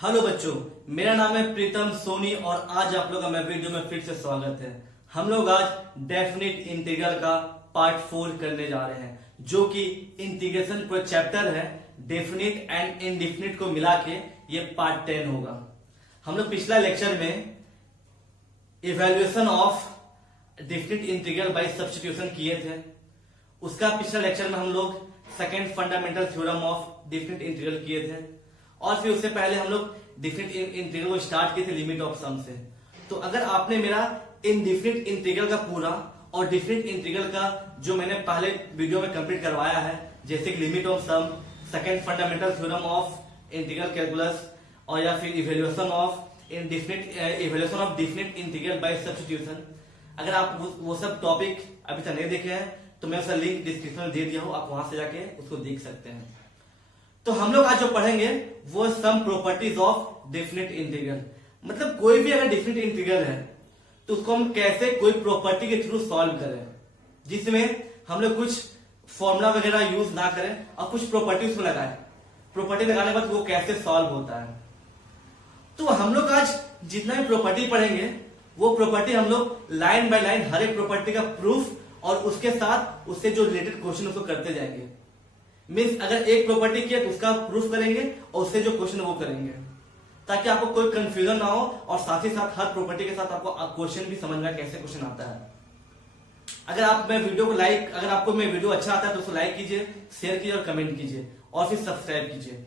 Hello बच्चों, मेरा नाम है प्रीतम सोनी और आज आप लोग का मैं वीडियो में फिर से स्वागत है। हम लोग आज डेफिनिट इंटीग्रल का पार्ट 4 करने जा रहे हैं, जो कि इंटीग्रेशन का चैप्टर है। डेफिनिट एंड इनडेफिनिट को मिला के ये पार्ट 10 होगा। हम लोग पिछला लेक्चर में evaluation of definite integral by substitution किए थे। उसका पिछला लेक्चर में हम लोग second fundamental theorem of definite integral किए थे और फिर उससे पहले हम लोग डेफिनिट इंटीग्रल को स्टार्ट किए थे लिमिट ऑफ सम से। तो अगर आपने मेरा इनडेफिनिट इंटीग्रल का पूरा और डेफिनिट इंटीग्रल का जो मैंने पहले वीडियो में कंप्लीट करवाया है, जैसे कि limit of sum, second fundamental theorem of integral calculus और या फिर evaluation of definite integral by substitution, अगर आप वो सब टॉपिक अभी तक नहीं देखे हैं तो मैं उसका लिंक डिस्क्रिप्शन में दे दिया हूं, आप वहां से जाके उसको देख सकते हैं। तो हम लोग आज जो पढ़ेंगे वो some properties of definite integral. मतलब कोई भी अगर डेफिनिट इंटीग्रल है तो उसको हम कैसे कोई प्रॉपर्टी के थ्रू सॉल्व करें, जिसमें हम लोग कुछ फॉर्मूला वगैरह यूज ना करें और कुछ प्रॉपर्टी उसमें लगाए। प्रॉपर्टी लगाने के बाद वो कैसे सॉल्व होता है। तो हम लोग आज जितना भी प्रॉपर्टी पढ़ेंगे वो प्रॉपर्टी हम लोग लाइन बाय लाइन हर एक प्रॉपर्टी का प्रूफ और उसके साथ उससे जो रिलेटेड क्वेश्चन उसको करते जाएंगे। मीन्स अगर एक प्रॉपर्टी किया तो उसका प्रूफ करेंगे और उससे जो क्वेश्चन वो करेंगे, ताकि आपको कोई कंफ्यूजन ना हो और साथ ही साथ हर प्रॉपर्टी के साथ आपको क्वेश्चन भी समझ में कैसे क्वेश्चन आता है। अगर आप मैं वीडियो को लाइक अगर आपको मैं वीडियो अच्छा आता है तो उसको लाइक कीजिए, शेयर कीजिए और कमेंट कीजिए और फिर सब्सक्राइब कीजिए।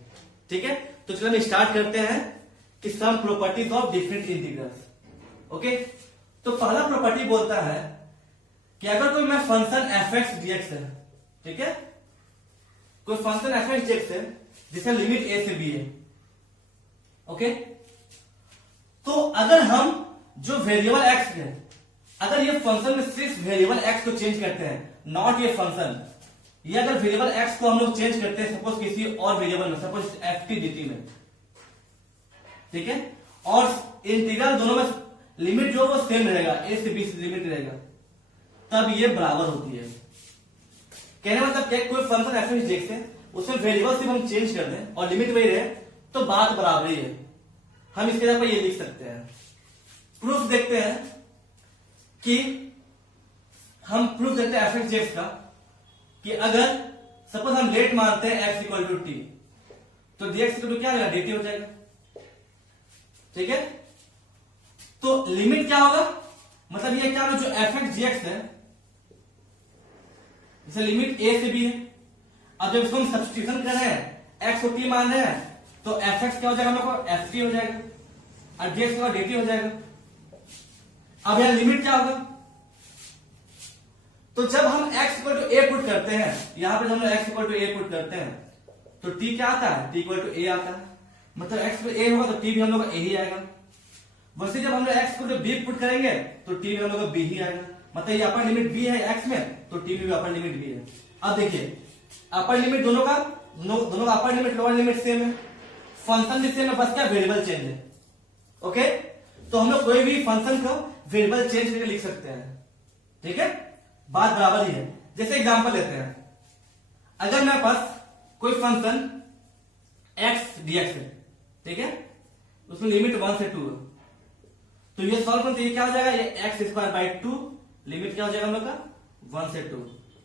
ठीक है, तो चलो हम स्टार्ट करते हैं कि some properties of definite integrals. Okay, तो पहला प्रॉपर्टी बोलता है कि अगर कोई मैं फंक्शन एफ एक्स डीएक्स है, ठीक है, कोई फंक्शन एफ एक्स डीएक्स है जिसका लिमिट ए से बी है। ओके, तो अगर हम जो वेरिएबल एक्स है, अगर ये फंक्शन में सिर्फ वेरिएबल एक्स को चेंज करते हैं, नॉट ये फंक्शन, ये अगर वेरिएबल एक्स को हम लोग चेंज करते हैं सपोज किसी और वेरिएबल में, suppose F T D T में, ठीक है, और इंटीग्रल दोनों में लिमिट जो वो सेम रहेगा, ए से बी से लिमिट रहेगा, तब ये बराबर होती है। कहने मतलब क्या, कोई फंक्शन एफ एक्स डीएक्स है उसमें वेरिएबल सिर्फ हम चेंज कर दें और लिमिट वही रहे तो बात बराबरी है। हम इसके जगह पर ये लिख सकते हैं। प्रूफ देखते हैं कि हम प्रूफ देखते हैं एफ एक्स डीएक्स का कि अगर सपोज हम लेट मानते हैं एक्स इक्वल टू टी, तो डीएक्स इक्वल टू क्या होगा, dt हो जाएगा। ठीक है, तो लिमिट क्या होगा, मतलब ये क्या होगा, जो एफ एक्स डीएक्स है जैसे लिमिट ए से बी है। अब जब इसको हम सब्स्टिट्यूशन कर रहे हैं, एक्स को टी मान रहे हैं, तो एफ एक्स क्या हो जाएगा, हम लोग को एफ टी हो जाएगा और डीएक्स का dt हो जाएगा। अब यहां लिमिट क्या होगा, तो जब हम x equal to A put करते हैं, यहां पे जब हम x equal to A put करते हैं तो t क्या आता है, t इक्वल टू ए आता है। मतलब x पे a होगा तो t भी हम लोग का a ही आएगा। वैसे जब हम लोग x equal to b put करेंगे तो t भी हम लोग का b ही आएगा। मतलब ये अपर लिमिट b है x में, तो t भी अपर लिमिट b है। अब देखिए अपर लिमिट दोनों का upper limit lower limit same है, फंक्शन भी सेम है, बस क्या वेरिएबल चेंज है। ओके, तो हम लोग कोई भी फंक्शन को वेरिएबल चेंज करके लिख सकते हैं। ठीक है, बात बराबर ही है। जैसे एग्जांपल लेते हैं, अगर मेरे पास कोई फंक्शन x dx है, ठीक है, उसमें लिमिट 1 से 2 है, तो ये सॉल्व करते क्या हो जाएगा, ये x स्क्वायर बाई 2, लिमिट क्या हो जाएगा हम लोग का 1 से 2,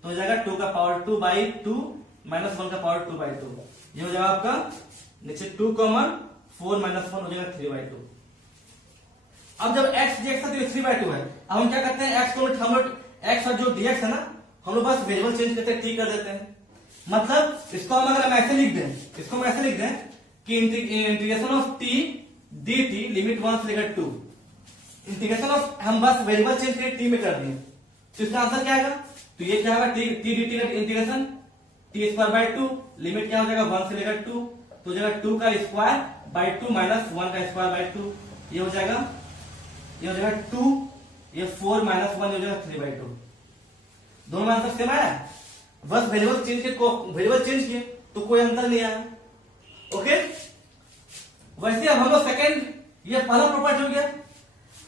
तो हो जाएगा 2 का पावर 2 बाई 2 माइनस 1 का पावर 2 बाई 2। ये हो जाएगा आपका नीचे 2 कॉमन 4 माइनस 1 हो जाएगा 3 बाई 2। अब जब x dx था तो ये 3 बाई 2 है। अब हम क्या करते हैं, x को हम लोग x और जो dx है ना, हम लोग बस वेरिएबल चेंज करते हैं, t कर देते हैं। मतलब इसको हम अगर हम ऐसे लिख दें, इसको हम ऐसे लिख दें कि integration of t dt limit 1 से लेकर 2, इंटीग्रेशन ऑफ हम बस वेरिएबल चेंज करके t में कर दिए, तो इसका आंसर क्या आएगा, तो ये क्या होगा, t dt का integration t square by 2, limit क्या हो जाएगा 1 से लेकर 2, तो हो जाएगा 2 का स्क्वायर बाई 2 माइनस 1 का स्क्वायर बाई 2, ये हो जाएगा 2, ये 4 माइनस 1 हो जाएगा 3 बाई 2। दोनों में आंसर सेम आया, बस वेरिएबल चेंज किए तो कोई अंतर नहीं आया। ओके, वैसे अब हम लोग सेकेंड, ये पहला प्रॉपर्टी हो गया।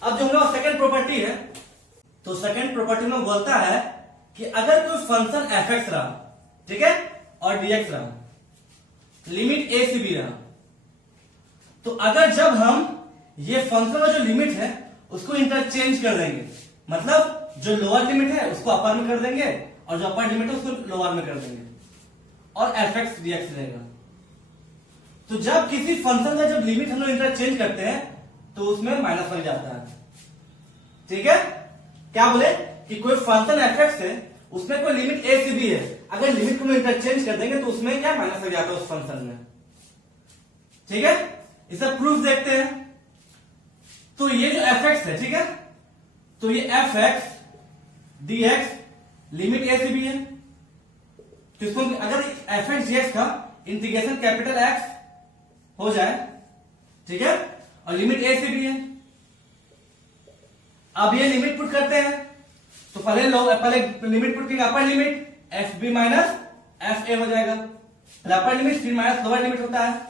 अब जो हम लोग सेकेंड प्रॉपर्टी है, तो सेकेंड प्रॉपर्टी में बोलता है कि अगर कोई फंक्शन एफ एक्स रहा, ठीक है, और डीएक्स रहा, लिमिट ए से बी रहा, तो अगर जब हम ये फंक्शन का जो लिमिट है उसको इंटरचेंज कर देंगे, मतलब जो लोअर लिमिट है उसको अपर में कर देंगे और जो अपर लिमिट है उसको लोअर में कर देंगे और fx dx रहेगा। तो जब किसी फंक्शन का जब लिमिट हम लोग इंटरचेंज करते हैं तो उसमें माइनस बन जाता है। ठीक है, क्या बोले कि कोई फंक्शन fx है, उसमें कोई लिमिट a से b है, अगर लिमिट को इंटरचेंज कर देंगे तो उसमें क्या माइनस लग जाता है उस फंक्शन में। ठीक है, इसका प्रूफ देखते हैं। तो ये जो fx है, ठीक है, तो ये fx dx लिमिट a से b है, तो इसको अगर fx dx का इंटीग्रेशन कैपिटल X हो जाए, ठीक है, और लिमिट a से b है, अब ये लिमिट पुट करते हैं तो पहले लिमिट पुट करेंगे, upper limit fb minus fa हो जाएगा, अपर लिमिट फिर माइनस लोअर लिमिट होता है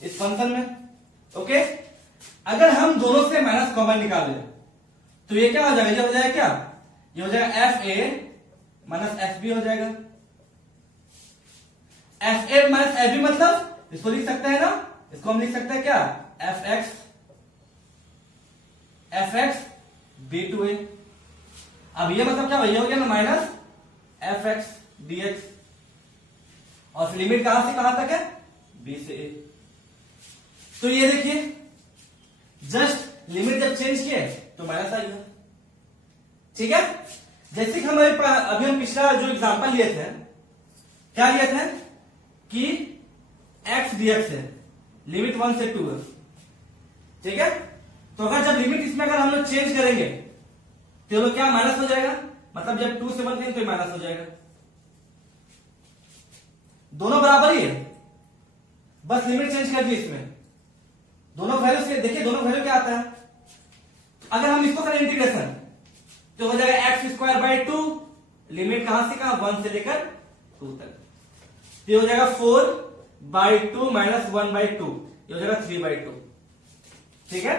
इस फंक्शन में। ओके, अगर हम दोनों से माइनस कॉमन निकाल लें तो ये क्या हो जाएगा, ये हो जाएगा क्या, ये हो जाएगा fa माइनस fb हो जाएगा। fa माइनस fb मतलब इसको लिख सकते हैं ना, इसको हम लिख सकते हैं क्या, fx b2a। अब ये मतलब क्या भैया हो गया ना, माइनस fx dx, और फिर लिमिट कहां से कहां तक है, b से a। तो ये देखिए जस्ट लिमिट जब चेंज किए तो माइनस आएगा। ठीक है, जैसे कि हमारे अभी हम पिछला जो एग्जांपल लिए थे, क्या लिए थे कि x dx है, लिमिट 1 से 2 है। ठीक है, तो अगर जब लिमिट इसमें अगर हम लोग चेंज करेंगे तो लोग क्या माइनस हो जाएगा, मतलब जब 2 से 1 करेंगे तो माइनस हो जाएगा। दोनों बराबर ही है, बस लिमिट चेंज कर दी इसमें। दोनों वैल्यू से देखिए, दोनों वैल्यू क्या आता है, अगर हम इसको करें इंटीग्रेशन तो हो जाएगा एक्स स्क्वायर बाई 2, लिमिट कहां से कहां, 1 से लेकर 2 तक, ये हो जाएगा 4 बाई 2 माइनस 1 बाई 2, ये हो जाएगा 3 बाई 2। ठीक है,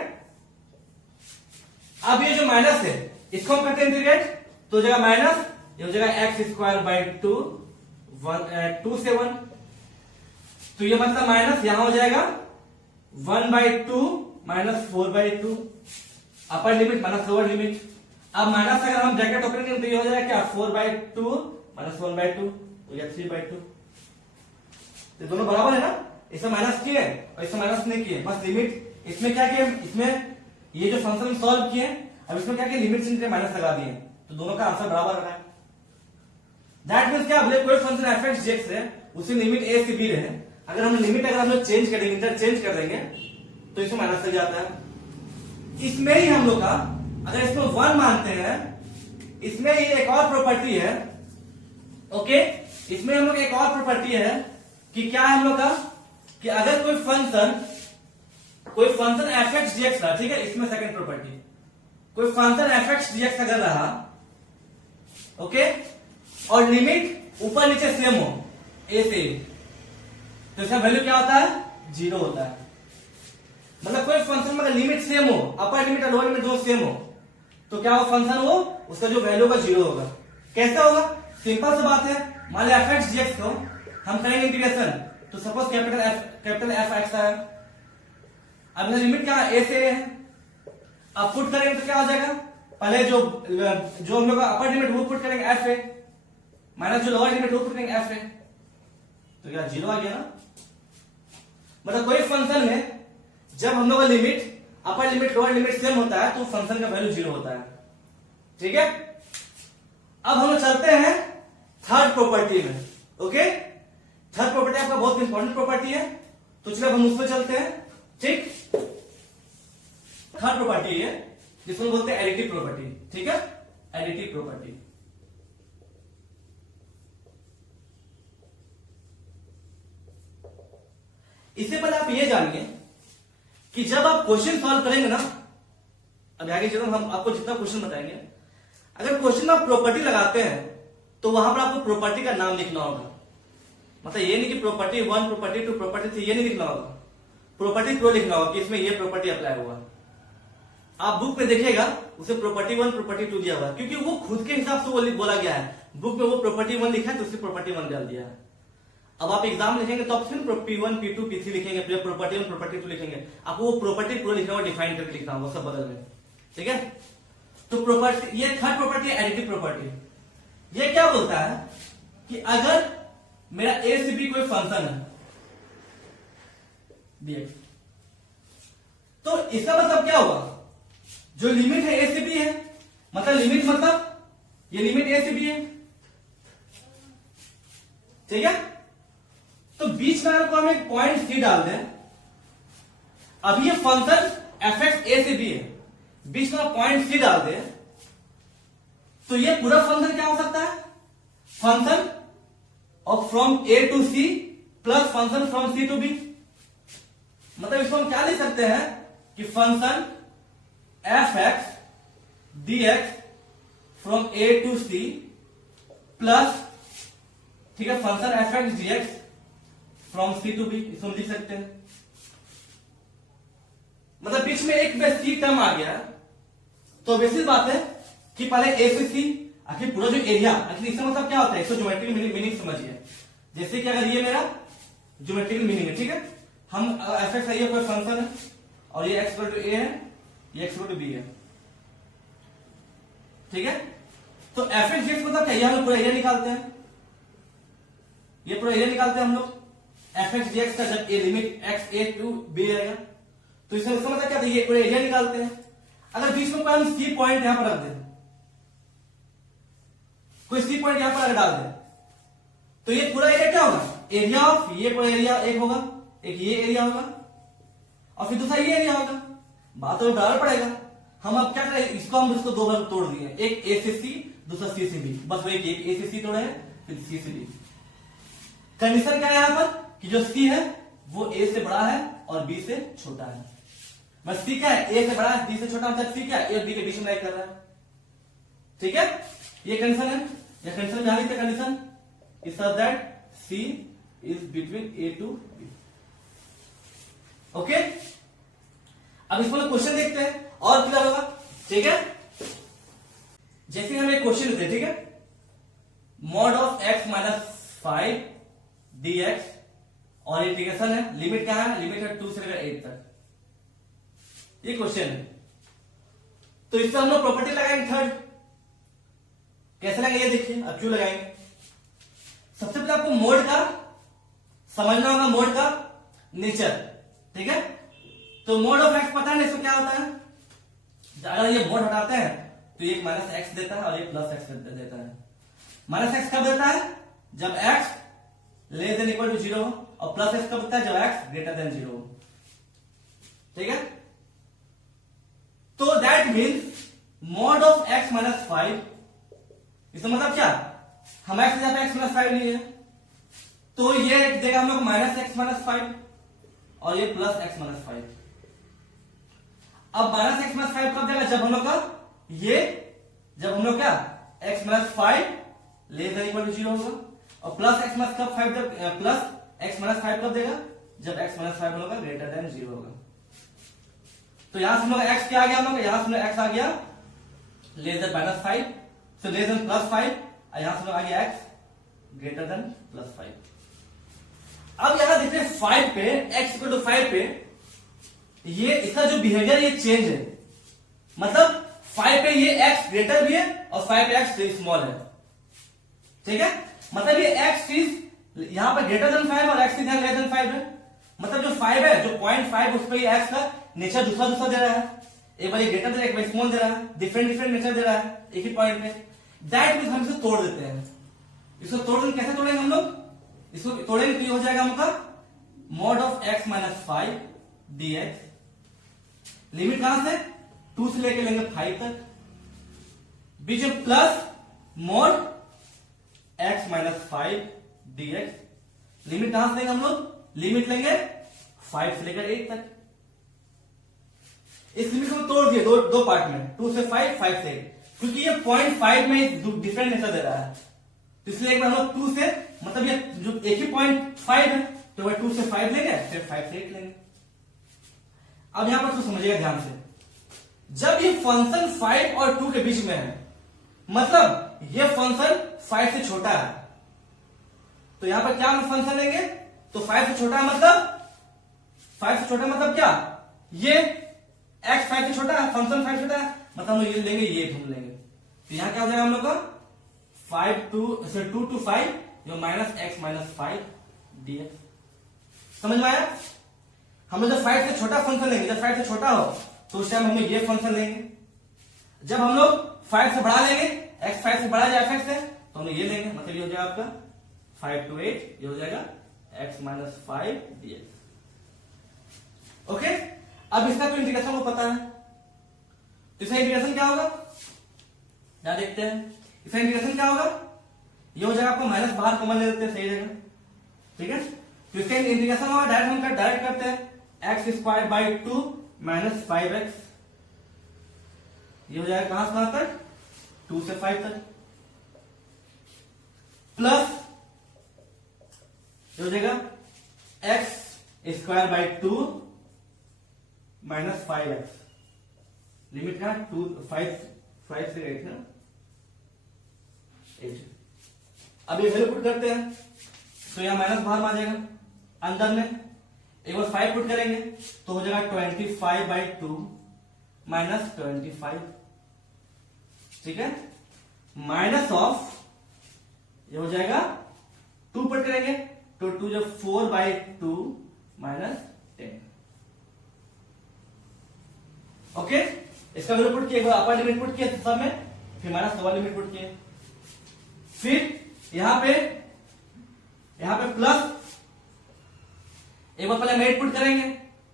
अब ये जो माइनस है इसको हम करते हैं इंटीग्रेट तो हो जाएगा माइनस, ये हो जाएगा एक्स स्क्वायर बाई 2 2 से 1, तो ये मतलब माइनस यहां हो जाएगा 1 by 2 minus 4 by 2, upper limit minus lower limit. अब माइनस अगर हम ब्रैकेट ओपन करेंगे तो ये हो जाएगा क्या, 4 बाई 2 माइनस 1 बाई 2, तो ये 3 बाई 2। तो दोनों बराबर है ना, इसमें माइनस किए और इसमें माइनस नहीं किए, बस लिमिट इसमें क्या किए, इसमें ये जो फंक्शन सॉल्व किए, अब इसमें क्या किया, लिमिट से माइनस लगा दिए, तो दोनों का आंसर बराबर आ रहा है। दैट मींस क्या, बोले कोई फंक्शन fx dx है, उसकी लिमिट a से b रहे, अगर हम लिमिट अगर हम लोग चेंज करेंगे, इंटरचेंज कर देंगे तो इसमें माइनस लग जाता है। इसमें ही हम लोग का अगर इसको 1 मानते हैं, इसमें ही एक और प्रॉपर्टी है। ओके, इसमें हम लोग एक और प्रॉपर्टी है कि क्या है हम लोग का, कि अगर कोई फंक्शन fx dx था, ठीक है, इसमें सेकंड प्रॉपर्टी, कोई फंक्शन fx dx अगर रहा, ओके, और लिमिट ऊपर नीचे सेम हो a से, तो इसका वैल्यू क्या होता है, 0 होता है। मतलब कोई फंक्शन में अगर लिमिट सेम हो, अपर लिमिट और लोअर लिमिट दोनों सेम हो, तो क्या वो फंक्शन हो, उसका जो वैल्यू होगा 0 होगा। कैसे होगा, सिंपल सी बात है, मान लो fx dx को हम करेंगे इंटीग्रेशन, तो सपोज कैपिटल f x है, अब लिमिट क्या a से है, अब पुट करेंगे तो क्या हो जाएगा, पहले जो हम लोग अपर लिमिट वो पुट करेंगे f है, माइनस जो लोअर लिमिट वो पुट करेंगे f है, तो क्या 0 आ गया ना। मतलब कोई फंक्शन में जब हम लोग का limit upper limit lower limit same होता है तो फंक्शन का वैल्यू 0 होता है। ठीक है, अब हम लोग चलते हैं थर्ड प्रॉपर्टी में। ओके, थर्ड प्रॉपर्टी आपका बहुत इंपॉर्टेंट प्रॉपर्टी है, तो चलिए हम उसमें चलते हैं। ठीक, थर्ड प्रॉपर्टी है जिसको बोलते हैं एडिटिव प्रॉपर्टी। ठीक है, एडिटिव प्रॉपर्टी। इससे पहले आप ये जानिए कि जब आप क्वेश्चन सॉल्व करेंगे ना, अभी आगे चलो हम आपको जितना क्वेश्चन बताएंगे, अगर क्वेश्चन में आप प्रॉपर्टी लगाते हैं तो वहां पर आपको प्रॉपर्टी का नाम लिखना होगा। मतलब ये नहीं कि प्रॉपर्टी 1 प्रॉपर्टी 2 प्रॉपर्टी 3 ये नहीं लिखना होगा, प्रॉपर्टी प्रो लिखना होगा कि इसमें ये प्रॉपर्टी अप्लाई हुआ। आप बुक में देखिएगा उसे प्रॉपर्टी 1 प्रॉपर्टी 2 दिया हुआ, क्योंकि वो खुद के हिसाब से वो बोला गया है, बुक में वो प्रॉपर्टी 1 लिखा है तो उससे प्रॉपर्टी 1 डाल दिया है। अब आप एग्जाम लिखेंगे तो आप फिर P1 P2 P3 लिखेंगे, फिर प्रॉपर्टी 1 प्रॉपर्टी 2 लिखेंगे, आपको वो प्रॉपर्टी पूरा लिखना होगा, डिफाइन करके लिखना होगा सब बदल में, ठीक है। तो प्रॉपर्टी, ये थर्ड प्रॉपर्टी है एडिटिव प्रॉपर्टी। ये क्या बोलता है कि अगर मेरा ए से बी कोई फंक्शन है dx, तो इसका मतलब क्या होगा, जो लिमिट है ए से बी है, मतलब लिमिट मतलब ये लिमिट ए से बी है, ठीक है। तो बीच में अगर हम एक पॉइंट सी डाल दें, अब ये फंक्शन एफ एक्स ए से बी है, बीच में पॉइंट सी डाल दें, तो ये पूरा फंक्शन क्या हो सकता है, function of from A to C plus function from C to B. मतलब इसको हम क्या लिख सकते हैं कि function F X D X from A to C plus, ठीक है, function F X D X from C to B, इसको हम लिख सकते हैं। मतलब बीच में एक में सी टर्म आ गया, तो बेसिक बात है कि पहले ए से सी, आखिर पूरा जो एरिया, आखिर इसका मतलब क्या होता है, इसको ज्योमेट्रिकल मीनिंग समझिए। जैसे कि अगर ये मेरा ज्योमेट्रिकल मीनिंग है, ठीक है, हम एफ एक्स आई कोई फंक्शन है और ये एक्स इक्वल टू ए है, ये एक्स इक्वल टू बी है, ठीक है। तो एफ एक्स एक्स मतलब क्या, हम लोग पूरा एरिया निकालते हैं, ये पूरा एरिया निकालते हैं हम लोग एफ एक्स डीएक्स का, जब A limit X A to B रहेगा, तो इसमें इसका मतलब क्या, ये पूरा एरिया निकालते हैं। अगर बीच में कोई हम सी पॉइंट यहां पर रख दें, कोई सी पॉइंट यहां पर अगर डाल दें, तो ये पूरा एरिया क्या होगा, एरिया ऑफ ये पूरा एरिया एक होगा, एक ये एरिया होगा और फिर दूसरा ये एरिया होगा, बात तो बराबर पड़ेगा। हम अब क्या करें, इसको हम इसको दो बार तोड़ दिए, एक ए से सी दूसरा सी से बी, बस वही एक ए से सी तोड़े हैं फिर सी से बी। कंडीशन क्या है यहां पर कि जो सी है वो ए से बड़ा है और बी से छोटा है। बस सी क्या है, ए से बड़ा है बी से छोटा, मतलब सी क्या है, ए और बी के बीच में लाइक कर रहा है, ठीक है। ये कंडीशन है, या कंडीशन जहां लिखते condition is such that C is between A to B, okay. अब इसमें क्वेश्चन देखते हैं और क्लियर होगा, ठीक है। जैसे हम एक क्वेश्चन लेते हैं, ठीक है, mod of x minus 5 D x, और इंटीग्रेशन है, लिमिट क्या है, लिमिट है 2 से लेकर 8 तक, ये क्वेश्चन है। तो इससे हम लोग प्रॉपर्टी लगाएंगे थर्ड, कैसे लगाएंगे ये देखिए, अब क्यों लगाएंगे। सबसे पहले आपको मोड का समझना होगा, मोड का नेचर, ठीक है। तो मोड ऑफ एक्स पता है इसको क्या होता है, अगर ये मोड हटाते हैं तो ये माइनस एक्स देता है और ये प्लस एक्स देता है। माइनस एक्स कब देता है, जब X less than equal to 0 हो, और प्लस एक्स कब देता है, जब एक्स ग्रेटर देन 0 हो, ठीक है। तो that means mod of x minus 5, इसका मतलब क्या, हम एक्स जगह पे एक्स माइनस 5 लिए, तो ये देगा हम लोग माइनस एक्स माइनस 5 और ये प्लस एक्स माइनस 5। अब माइनस एक्स माइनस 5 कब देगा, जब हम लोग का ये, जब हम लोग क्या X minus 5 less than equal to 0 होगा, और plus X minus 5 plus X minus 5 कब देगा, जब एक्स माइनस 5 होगा ग्रेटर देन 0 होगा। तो यहां से हम लोग एक्स क्या आ गया, हम लोग यहां से एक्स आ गया लेस देन माइनस 5, तो लेस देन प्लस 5, और यहां से लोग आ गया एक्स ग्रेटर देन प्लस 5। अब यहां देख रहे हैं 5 पे, एक्स इक्वल टू 5 पे, ये इसका जो बिहेवियर ये चेंज है, मतलब 5 पे ये एक्स ग्रेटर भी है और 5 पे एक्स स्मॉल है, ठीक है। मतलब ये एक्स इज यहां पर ग्रेटर देन 5 और एक्स इज लेस देन 5 है, मतलब जो 5 है, जो 0.5 उस पर एक्स का नेचर दूसरा दूसरा दे रहा है, एक बार ग्रेटर दे रहा है, एक बार स्मॉल दे रहा है, डिफरेंट डिफरेंट नेचर दे रहा है एक ही पॉइंट में। दैट मीन्स हम इसे तोड़ देते हैं। इसको तोड़ कैसे तोड़ेंगे हम लोग, इसको तोड़ेंगे तो ये हो जाएगा हमका mod of x minus 5 D x, limit कहां से 2 से लेके लेंगे 5 तक, बीच में plus mod x minus 5 D x, limit कहां से लेंगे हम लोग, लिमिट लेंगे 5 से लेकर 8 तक। इस लिमिट को तोड़ दिए दो पार्ट में, 2 से 5 5 से 8, क्योंकि ये 0.5 में डिफरेंट नेचर दे रहा है, तो इसलिए एक बार हम लोग 2 से, मतलब ये जो एक ही 0.5 है, तो वह 2 से 5 लेंगे फिर 5 से 8 लेंगे। अब यहां पर तो समझिएगा ध्यान से, जब ये फंक्शन 5 और 2 के बीच में है, मतलब ये फंक्शन 5 से छोटा है, तो यहाँ पर क्या फंक्शन लेंगे, तो 5 से छोटा है मतलब 5 से छोटा मतलब क्या, ये x 5 से छोटा है, फंक्शन 5 छोटा है मतलब हम ये लेंगे, ये हम लेंगे। तो यहाँ क्या हो जाएगा हम लोग का 2 to 5 जो माइनस एक्स माइनस 5 dx। समझ में आया? हम लोग जब 5 से छोटा फंक्शन लेंगे, जब 5 से छोटा हो तो उस टाइम हम लोग ये फंक्शन लेंगे। जब हम लोग 5 से बढ़ा लेंगे, x 5 से बढ़ा जाए fx से, तो हम लोग ये लेंगे, मतलब ये हो जाएगा आपका 5 to 8, ये हो जाएगा x माइनस 5 dx। ओके, अब इसका तो इंटीग्रेशन को पता है, तो इसका इंटीग्रेशन क्या होगा, क्या देखते हैं। इसका इंटीग्रेशन क्या होगा, ये हो जाएगा आपको माइनस बाहर कॉमन ले लेते हैं, सही रहेगा, ठीक है। तो इसका इंटीग्रेशन होगा डायरेक्ट, हम डायरेक्ट करते हैं x square by 2 minus 5x, ये हो जाएगा कहां से कहां तक, 2 से 5 तक, प्लस ये हो जाएगा x square by 2 minus 5x, limit का 2 5 से 8 है 8। अब ये वैल्यू पुट करते हैं, तो यहां माइनस बाहर आ जाएगा, अंदर में एक बार 5 पुट करेंगे तो हो जाएगा 25 बाई 2 माइनस 25, ठीक है, माइनस ऑफ ये हो जाएगा 2 पुट करेंगे तो 2 जो 4 बाई 2 माइनस 10। ओके, इसका वैल्यू पुट किया, एक बार अपर लिमिट पुट किया सब में, फिर माइनस लोअर लिमिट पुट किए, फिर यहां पे प्लस एक बार पहले मेट पुट करेंगे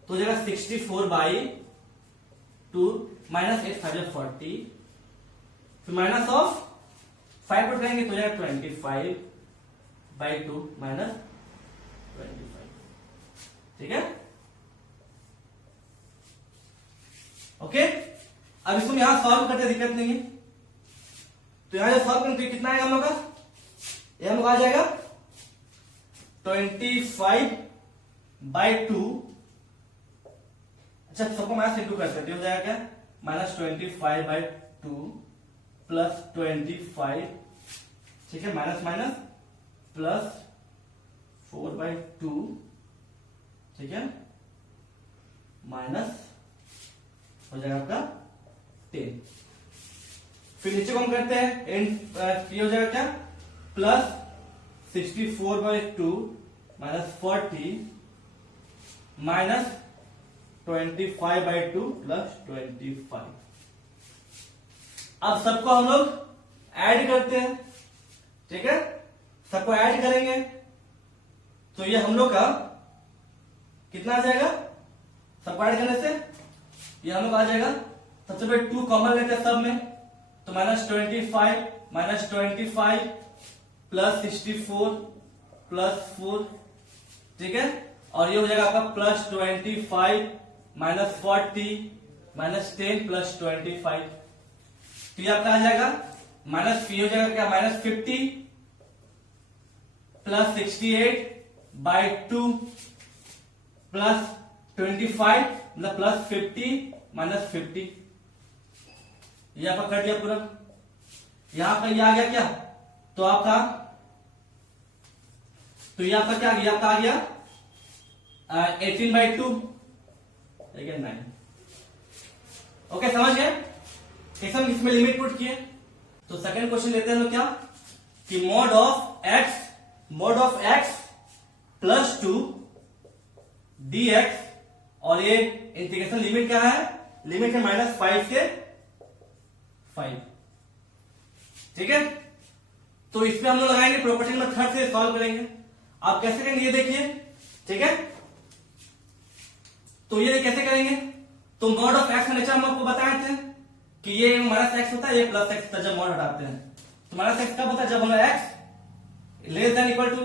तो हो जाएगा 64 बाई 2 माइनस 8 5 40, फिर माइनस ऑफ 5 पुट करेंगे तो हो जाएगा 25 बाई 2 माइनस 25, ठीक है। ओके, अब इसको यहां सॉल्व करते दिक्कत नहीं है, तो यहां जब सॉल्व करेंगे तो कितना आएगा हम लोग का, ये हम लोग आ जाएगा 25 बाई 2, अच्छा सबको माइनस इंटू कर सकते हो जाएगा क्या, माइनस 25 बाई 2 प्लस 25, ठीक है, माइनस माइनस प्लस 4 बाई 2, ठीक है, माइनस हो जाएगा आपका 10। फिर नीचे को हम करते हैं एंड ये हो जाएगा क्या, plus 64 by 2 minus 40 minus 25 by 2 plus 25। अब सबको हम लोग ऐड करते हैं, ठीक है, सबको ऐड करेंगे तो ये हम लोग का कितना आ जाएगा, सबको ऐड करने से ये हम लोग आ जाएगा, सबसे पहले 2 कॉमन लेते हैं सब में, तो माइनस 25 प्लस 64 प्लस 4, ठीक है, और ये हो जाएगा आपका प्लस 25 माइनस 40 माइनस 10 प्लस 25, तो ये आपका आ जाएगा माइनस हो जाएगा क्या, माइनस 50 प्लस 68 बाई 2 प्लस 25 मतलब प्लस 50 माइनस 50, ये आपका कट गया पूरा, यहां पर ये आ गया क्या, तो आपका ये आपका क्या आ गया, आपका आ गया 18 बाई 2 9। ओके, समझ गए कैसे हम इसमें लिमिट पुट किए। तो सेकंड क्वेश्चन लेते हैं लोग क्या, कि mode of x plus 2 dx, और ये इंटीग्रेशन लिमिट क्या है, लिमिट है माइनस 5 से 5, ठीक है। तो इसमें हम लोग लगाएंगे प्रॉपर्टी नंबर 3 से सॉल्व करेंगे। आप कैसे करेंगे ये देखिए, ठीक है, तो ये कैसे करेंगे, तो मॉड ऑफ एक्स का नेचर हम आपको बताए थे कि ये माइनस एक्स होता है, ये प्लस एक्स होता है जब मॉड हटाते हैं, तो माइनस एक्स कब होता है, जब हम X less than equal to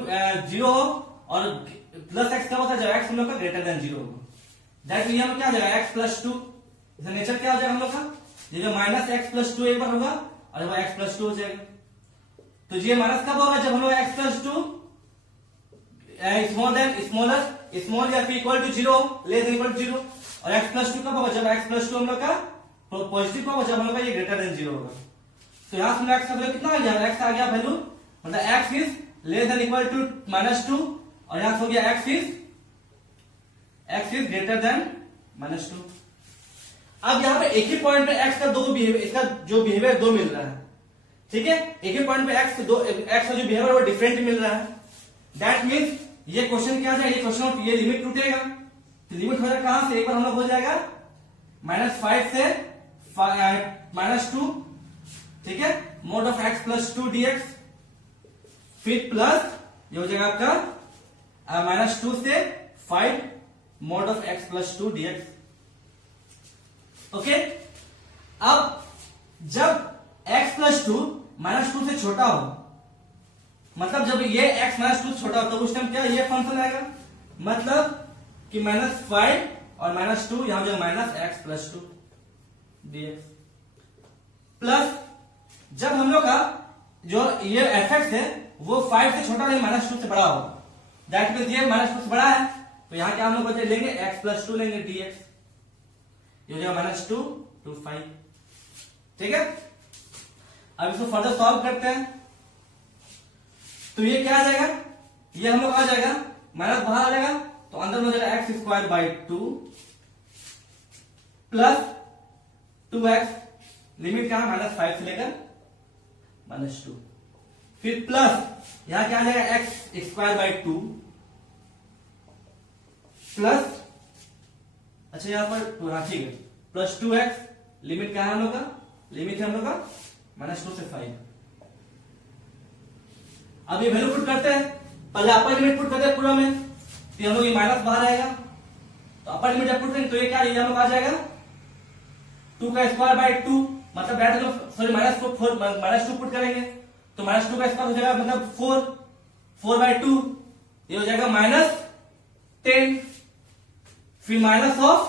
0 हो, और प्लस एक्स कब होता है, जब एक्स हम लोग का ग्रेटर देन 0 हो। डायरेक्टली हम क्या हो जाएगा एक्स प्लस 2, इसका नेचर क्या हो जाएगा हम लोग का, ये जो माइनस एक्स प्लस 2 एक बार होगा और वो एक्स प्लस 2 हो जाएगा। तो ये माइनस कब होगा, जब हम लोग X plus 2 small than small या equal to 0 less than equal to 0, और एक्स प्लस 2 कब होगा, जब एक्स प्लस 2 हम लोग का पॉजिटिव होगा, जब हम लोग ये ग्रेटर देन 0 होगा। तो यहां से एक्स का वैल्यू कितना आ गया, एक्स आ गया वैल्यू, मतलब X is less than equal to -2 और यहां से हो गया x इज ग्रेटर देन -2। अब यहां पे एक ही पॉइंट पे x का इसका जो बिहेवियर दो मिल रहा है, ठीक है, एक ही पॉइंट पे x का जो बिहेवियर वो डिफरेंट मिल रहा है। दैट मीन्स ये क्वेश्चन क्या आ जाएगा, ये क्वेश्चन ये लिमिट टूटेगा, तो लिमिट हो जाएगा कहां से, एक बार हम लोग हो जाएगा -5 से -2, ठीक है, mod of x plus 2 dx, फिर प्लस ये हो जाएगा आपका -2 से 5 mod of x plus 2 dx। Okay, अब जब x plus 2 -2 से छोटा हो, मतलब जब ये x -2 से छोटा हो तो उस टाइम क्या ये फंक्शन आएगा, मतलब कि -5 और -2 यहां जो -x plus 2 dx, प्लस जब हम लोग का जो ये fx है वो 5 से छोटा नहीं -2 से बड़ा हो, दैट मींस ये -2 से बड़ा है, तो यहां क्या हम लोग लेंगे x plus 2 लेंगे dx, ये हो जाएगा -2 to 5, ठीक है। अब इसको फर्दर सॉल्व करते हैं, तो ये क्या आ जाएगा, ये हम लोग आ जाएगा माइनस बाहर आ जाएगा, तो अंदर में हो जाएगा x² 2 प्लस 2x, लिमिट क्या है -5 से लेकर -2, फिर प्लस यहां क्या आ जाएगा x² 2 प्लस, अच्छा यहां पर ठीक है, प्लस 2x, लिमिट क्या है हम लोग का, लिमिट है हम लोग का -2 से 5। अब ये वैल्यू पुट करते हैं, पहले अपर लिमिट पुट करते हैं पूरा में, तो हम लोग ये माइनस बाहर आएगा, तो अपर लिमिट जब पुट करेंगे तो ये क्या हम लोग आ जाएगा 2 का स्क्वायर बाय 2, मतलब डायरेक्ट सॉरी -2 पुट करेंगे तो -2 का स्क्वायर हो जाएगा मतलब 4 बाय 2, ये हो जाएगा -10, फिर माइनस ऑफ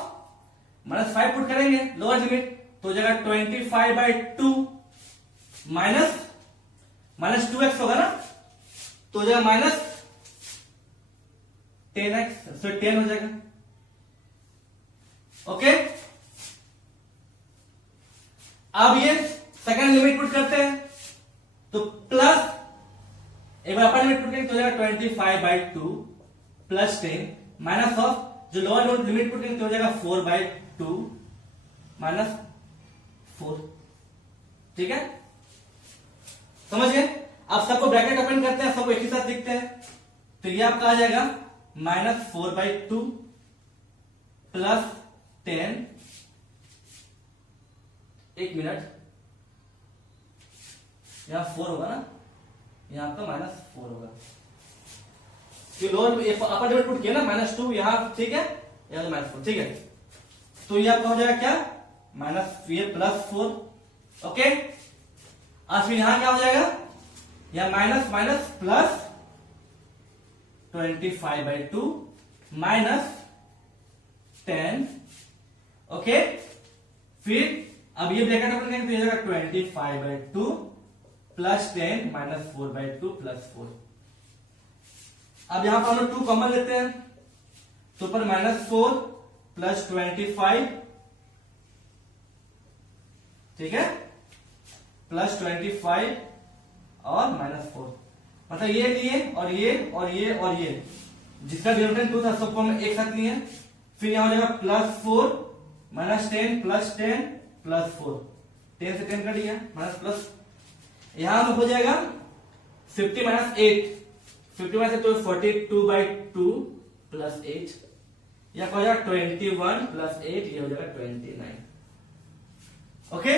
-5 पुट करेंगे लोअर लिमिट तो हो जाएगा 25 बाय 2 माइनस 2x होगा ना, तो हो जाएगा -10x, सो 10 हो जाएगा। ओके, अब ये सेकंड लिमिट पुट करते हैं, तो प्लस एक बार अपर लिमिट पुट करेंगे तो हो जाएगा 25 बाय 2 प्लस 10 माइनस ऑफ जो लोअर लिमिट पुट करेंगे तो हो जाएगा 4 बाय 2 माइनस 4, ठीक है, समझ गए। अब सबको ब्रैकेट ओपन करते हैं, सबको एक ही साथ लिखते हैं, तो ये आपका आ जाएगा -4 बाय 2 प्लस 10, एक मिनट, यहां 4 होगा ना, यहां आपका -4 होगा, लोअर अपर लिमिट पुट किया ना -2 यहां, ठीक है, यहां -4, ठीक है, तो ये आपका हो जाएगा क्या +4, ओके। और फिर यहां क्या हो जाएगा, या minus minus plus 25 by 2 minus 10, okay, फिर अब ये ब्रैकेट ओपन करेंगे तो ये जाएगा 25 by 2 plus 10 minus 4 by 2 plus 4। अब यहां पर हम लोग 2 कॉमन लेते हैं, तो ऊपर -4 प्लस 25, ठीक है, प्लस 25 और -4, मतलब ये लिए और ये और ये और ये, जिसका डिनोमिनेटर 2 था सबको हम एक साथ लिए, फिर यहां हो जाएगा +4 -10 प्लस 10 प्लस 4, 10 से 10 कट गया माइनस प्लस, यहां में हो जाएगा 50 - 8, 50 में तो 42 बाय 2 प्लस 8, यह हो जाएगा 21 प्लस 8, ये हो जाएगा 29, ओके।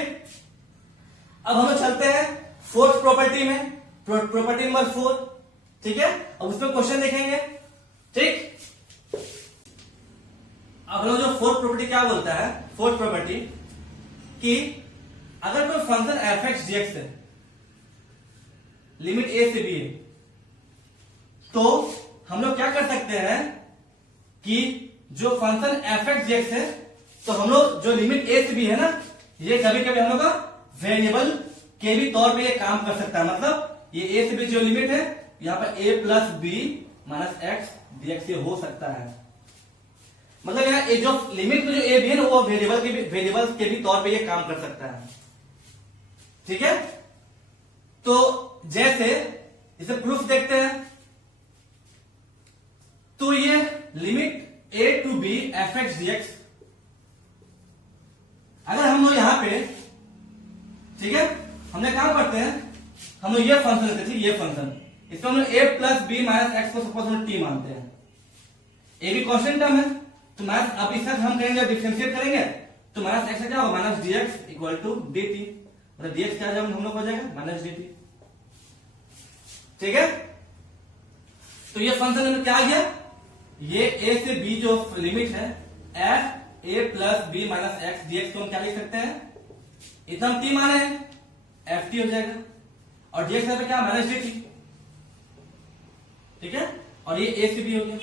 अब हम चलते हैं फोर्थ प्रॉपर्टी में, प्रॉपर्टी नंबर 4, ठीक है, अब उसमें क्वेश्चन देखेंगे, ठीक। अब हम लोग जो फोर्थ प्रॉपर्टी क्या बोलता है, फोर्थ प्रॉपर्टी कि अगर कोई फंक्शन f(x) dx है, लिमिट a से b है, तो हम लोग क्या कर सकते हैं कि जो फंक्शन f(x) dx है, तो हम लोग जो लिमिट a से b है ना, ये कभी कभी हम लोग का वेरिएबल के भी तौर पे ये काम कर सकता है, मतलब ये a से b जो लिमिट है यहाँ पर a plus b minus x dx ये हो सकता है, मतलब यहाँ जो लिमिट में जो a b है ना वो वेरिएबल के भी तौर पे ये काम कर सकता है, ठीक है। तो जैसे इसे प्रूफ देखते हैं। तो ये limit a to b F X D X, अगर हम लोग यहां पे, ठीक है, हमने काम करते हैं, हम लोग ये फंक्शन लेते हैं, ये फंक्शन, इसको हम लोग a plus B minus X को सपोज हम टी मानते हैं। ए भी कॉन्स्टेंट टर्म है, तो माइनस, अब इसका हम करेंगे डिफरेंशिएट करेंगे, तो माइनस एक्स क्या होगा, minus D X equal to D T, मतलब डी एक्स क्या हम लोग हो जाएगा माइनस डी टी। ठीक है, तो ये फंक्शन में क्या आ गया, ये a से b जो लिमिट है f a plus B minus X D X को हम क्या लिख सकते हैं, इतना हम t माने हैं, एफ टी हो जाएगा, और डी एक्स क्या माइनस डी टी। ठीक है, और ये a से b हो गया।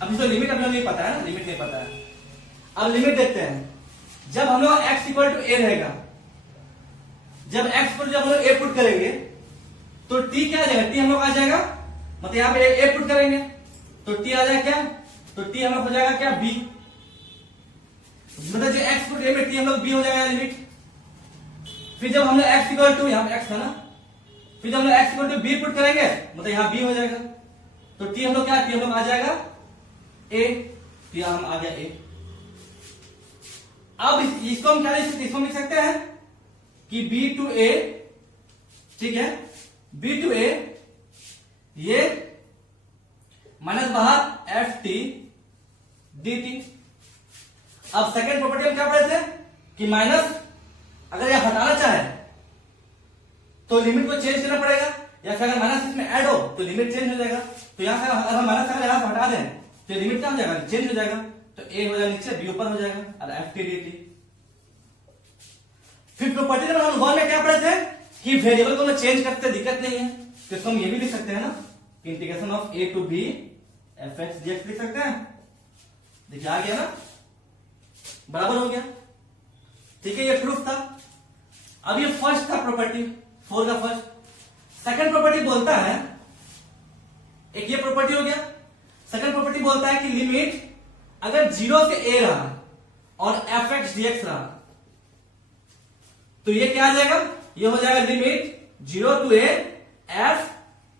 अब इसको लिमिट अभी नहीं पता है ना, लिमिट नहीं पता है। अब लिमिट देखते हैं, जब हम लोग x इक्वल टू a रहेगा, जब x पर जब हम लोग a पुट करेंगे तो t क्या आ जाएगा, t हम लोग आ जाएगा, मतलब यहां पे a पुट करेंगे तो t आ जाएगा क्या, तो t हम लोग हो जाएगा क्या b, मतलब जो x पुट a में t हम लोग b हो जाएगा लिमिट। फिर जब हम लोग x इक्वल टू, यहां पे x था ना, फिर जब हम लोग x equal to b put करेंगे मतलब यहां b हो जाएगा, तो t हम लोग क्या, t हम लोग आ जाएगा a, t हम आ गया a। अब इसको हम क्या लिख सकते हैं, इसको लिख सकते हैं कि b टू a, ठीक है, b टू a ये माइनस बाहर एफ टी डी टी। अब सेकेंड प्रॉपर्टी हम क्या पढ़े थे कि माइनस अगर यह हटाना चाहे तो लिमिट को चेंज करना पड़ेगा, या फिर अगर माइनस इसमें ऐड हो तो लिमिट चेंज हो जाएगा। तो यहां से अगर हम माइनस अगर यहां से हटा दें तो लिमिट क्या हो जाएगा, चेंज हो जाएगा, तो ए हो जाएगा नीचे, बी ऊपर हो जाएगा, और एफ टी डी टी। फिर प्रॉपर्टी नंबर हम 1 में क्या पढ़े थे कि वेरिएबल को चेंज करते दिक्कत नहीं है, तो इसको हम ये भी लिख सकते हैं ना, integration of A to B F X D X लिख सकते हैं। देखिए आ गया ना, बराबर हो गया। ठीक है, ये प्रूफ था। अब ये फर्स्ट था प्रॉपर्टी, 4 का फर्स्ट। सेकंड प्रॉपर्टी बोलता है, एक ये प्रॉपर्टी हो गया, सेकंड प्रॉपर्टी बोलता है कि लिमिट अगर 0 से a रहा और एफ एक्स डी एक्स रहा तो ये क्या आ जाएगा, ये हो जाएगा limit 0 to a F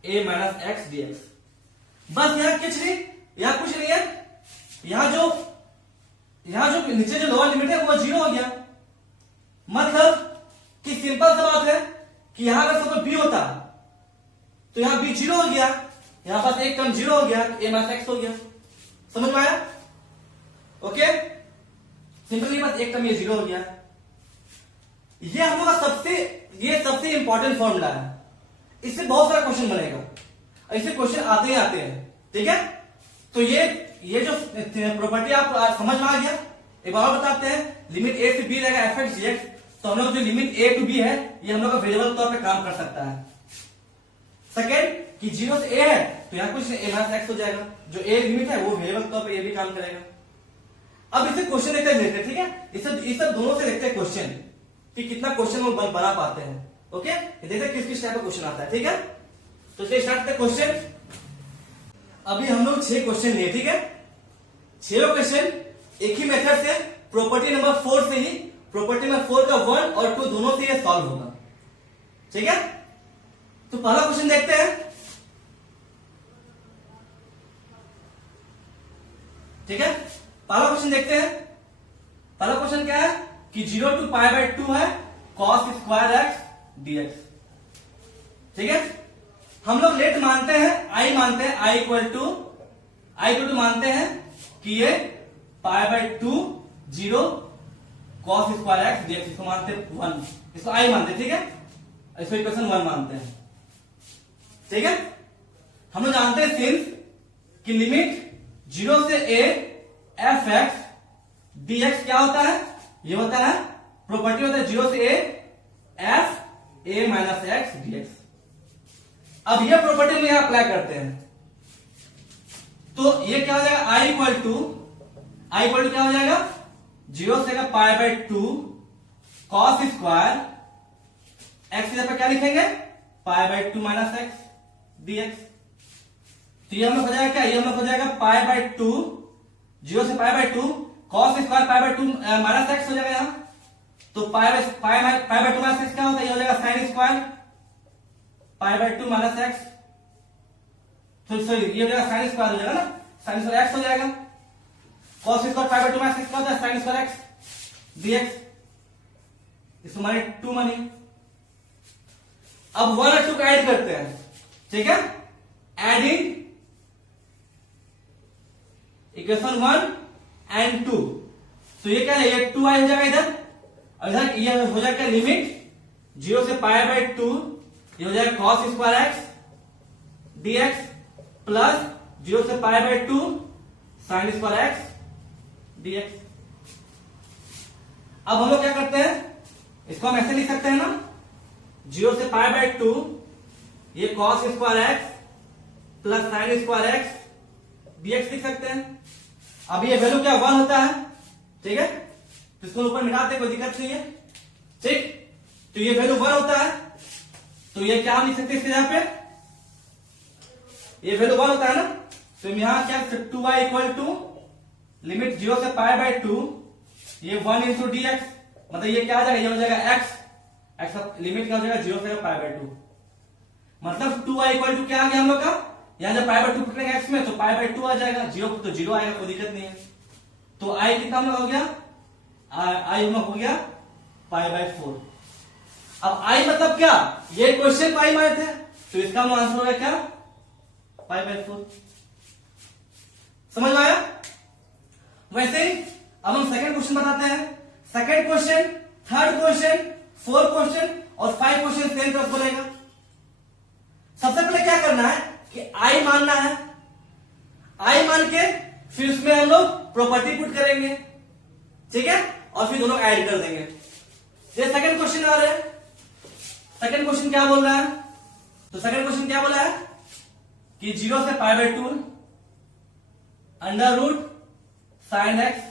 a minus X D X. बस यहां कुछ नहीं, यहां कुछ नहीं है, यहां जो नीचे जो लोअर लिमिट है वो 0 हो गया। मतलब कि सिंपल सा बात है कि यहां अगर सब b होता तो यहां b 0 हो गया, यहां पास एक टर्म 0 हो गया, a माइनस एक्स हो गया। समझ में आया? ओके, सिंपली बस एक टर्म ये 0 हो गया। ये हम लोग का सबसे इंपॉर्टेंट फॉर्मूला है, इससे बहुत सारा क्वेश्चन बनेगा, ऐसे क्वेश्चन आते ही आते हैं। ठीक है, तो ये जो प्रॉपर्टी आप समझ में आ गया। एक बार बताते हैं, लिमिट a से b रहेगा एफ एक्स डी एक्स, तो हम लोग जो लिमिट a टू b है ये हम लोग का वेरिएबल तौर पे काम कर सकता है। सेकेंड कि 0 से a है तो यहाँ कुछ a माइनस एक्स हो जाएगा, जो a लिमिट है वो वेरिएबल तौर पे ये भी काम करेगा। अब इसे क्वेश्चन लेते हैं, ठीक है, इसे दोनों से देखते हैं क्वेश्चन कि कितना क्वेश्चन वो बना पाते हैं। ओके, देखते किस किस टाइप का क्वेश्चन आता है। ठीक है, तो चलिए स्टार्ट करते हैं क्वेश्चन। अभी हम लोग 6 क्वेश्चन लिए, ठीक है, 6 क्वेश्चन एक ही मेथड से, प्रॉपर्टी नंबर 4 से ही, प्रॉपर्टी नंबर 4 का 1 और 2 दोनों से ये सॉल्व होगा। ठीक है, तो पहला क्वेश्चन देखते हैं। ठीक है, पहला क्वेश्चन देखते हैं। पहला क्वेश्चन क्या है कि 0 टू पाई बाय 2 है कॉस स्क्वायर एक्स डीएक्स। ठीक है, हम लोग लेट मानते हैं, आई मानते हैं, आई इक्वल टू मानते हैं कि ये pi by 2 0 cos square x dx, इसको मानते हैं 1, इसको आई मानते हैं। ठीक है, इसको इक्वेशन 1 मानते हैं। ठीक है, हम लोग जानते हैं सिंस कि लिमिट 0 से a एफ एक्स डीएक्स क्या होता है, ये होता है प्रॉपर्टी होता है 0 से a F a minus x DX. अब ये प्रॉपर्टी में यहां अप्लाई करते हैं तो ये क्या हो जाएगा, i इक्वल टू क्या हो जाएगा, 0 से pi by 2 cos square X की जगह क्या लिखेंगे, pi by 2 minus x dx. तो ये हम लोग हो जाएगा क्या, ये हम लोग हो जाएगा पाई बाय 2, 0 से pi by 2 cos square pi by 2 minus X हो जाएगा यहाँ। तो पाई बाय 2 माइनस एक्स क्या होता है, ये हो जाएगा sine square pi by 2 minus x, sorry ये हो जाएगा साइन स्क्वायर हो जाएगा ना, साइन स्क्वायर एक्स हो जाएगा। Cos square pi by 2 minus x क्या होता है, साइन स्क्वायर एक्स डीएक्स, इसको माने 2 मानिए। अब 1 और 2 का ऐड करते हैं, ठीक है, एडिंग इक्वेशन 1 एंड 2, तो ये क्या है, ये 2i हो जाएगा इधर, और इधर ये हो जाएगा लिमिट 0 से पाई बाय 2, ये हो जाएगा cos square x DX plus 0 से pi by 2 sine square x DX. अब हम लोग क्या करते हैं, इसको हम ऐसे लिख सकते हैं ना, 0 से पाई बाय 2 ये cos square x plus sine square x DX लिख सकते हैं। अब ये वैल्यू क्या 1 होता है, ठीक है, तो इसको ऊपर मिटाते कोई दिक्कत नहीं है, ठीक, तो ये वैल्यू 1 होता है, तो ये क्या हम लिख सकते हैं इसके यहाँ पे, ये वैल्यू 1 होता है ना, तो यहां क्या 2i इक्वल टू लिमिट 0 से पाई बाय 2 ये 1 इंटू डीएक्स, मतलब ये क्या आ जाएगा, ये हो जाएगा एक्स लिमिट क्या हो जाएगा 0 से पाई बाय 2, मतलब 2i इक्वल टू क्या आ गया हम लोग का, यहां जब पाई बाय 2 पुटेंगे एक्स में तो पाई बाय 2 आ जाएगा, 0 तो 0 आएगा, कोई दिक्कत नहीं है। तो i कितना हम लोग हो गया, i हम लोग हो गया पाई बाय 4। अब i मतलब क्या, ये क्वेश्चन पाई माने थे, तो इसका आंसर होगा क्या, पाई बाय 4। समझ में आया। वैसे ही अब हम सेकंड क्वेश्चन बताते हैं। Second question, third question, fourth question और 5 क्वेश्चन सेम तरफ बोलेगा। सबसे पहले क्या करना है कि आई मानना है, आई मान के फिर उसमें हम लोग प्रॉपर्टी पुट करेंगे, ठीक है, और फिर दोनों ऐड कर देंगे। ये सेकंड क्वेश्चन आ रहा है, सेकंड क्वेश्चन क्या बोल रहा है, तो सेकंड क्वेश्चन क्या बोला है कि 0 से pi by 2 under root sine X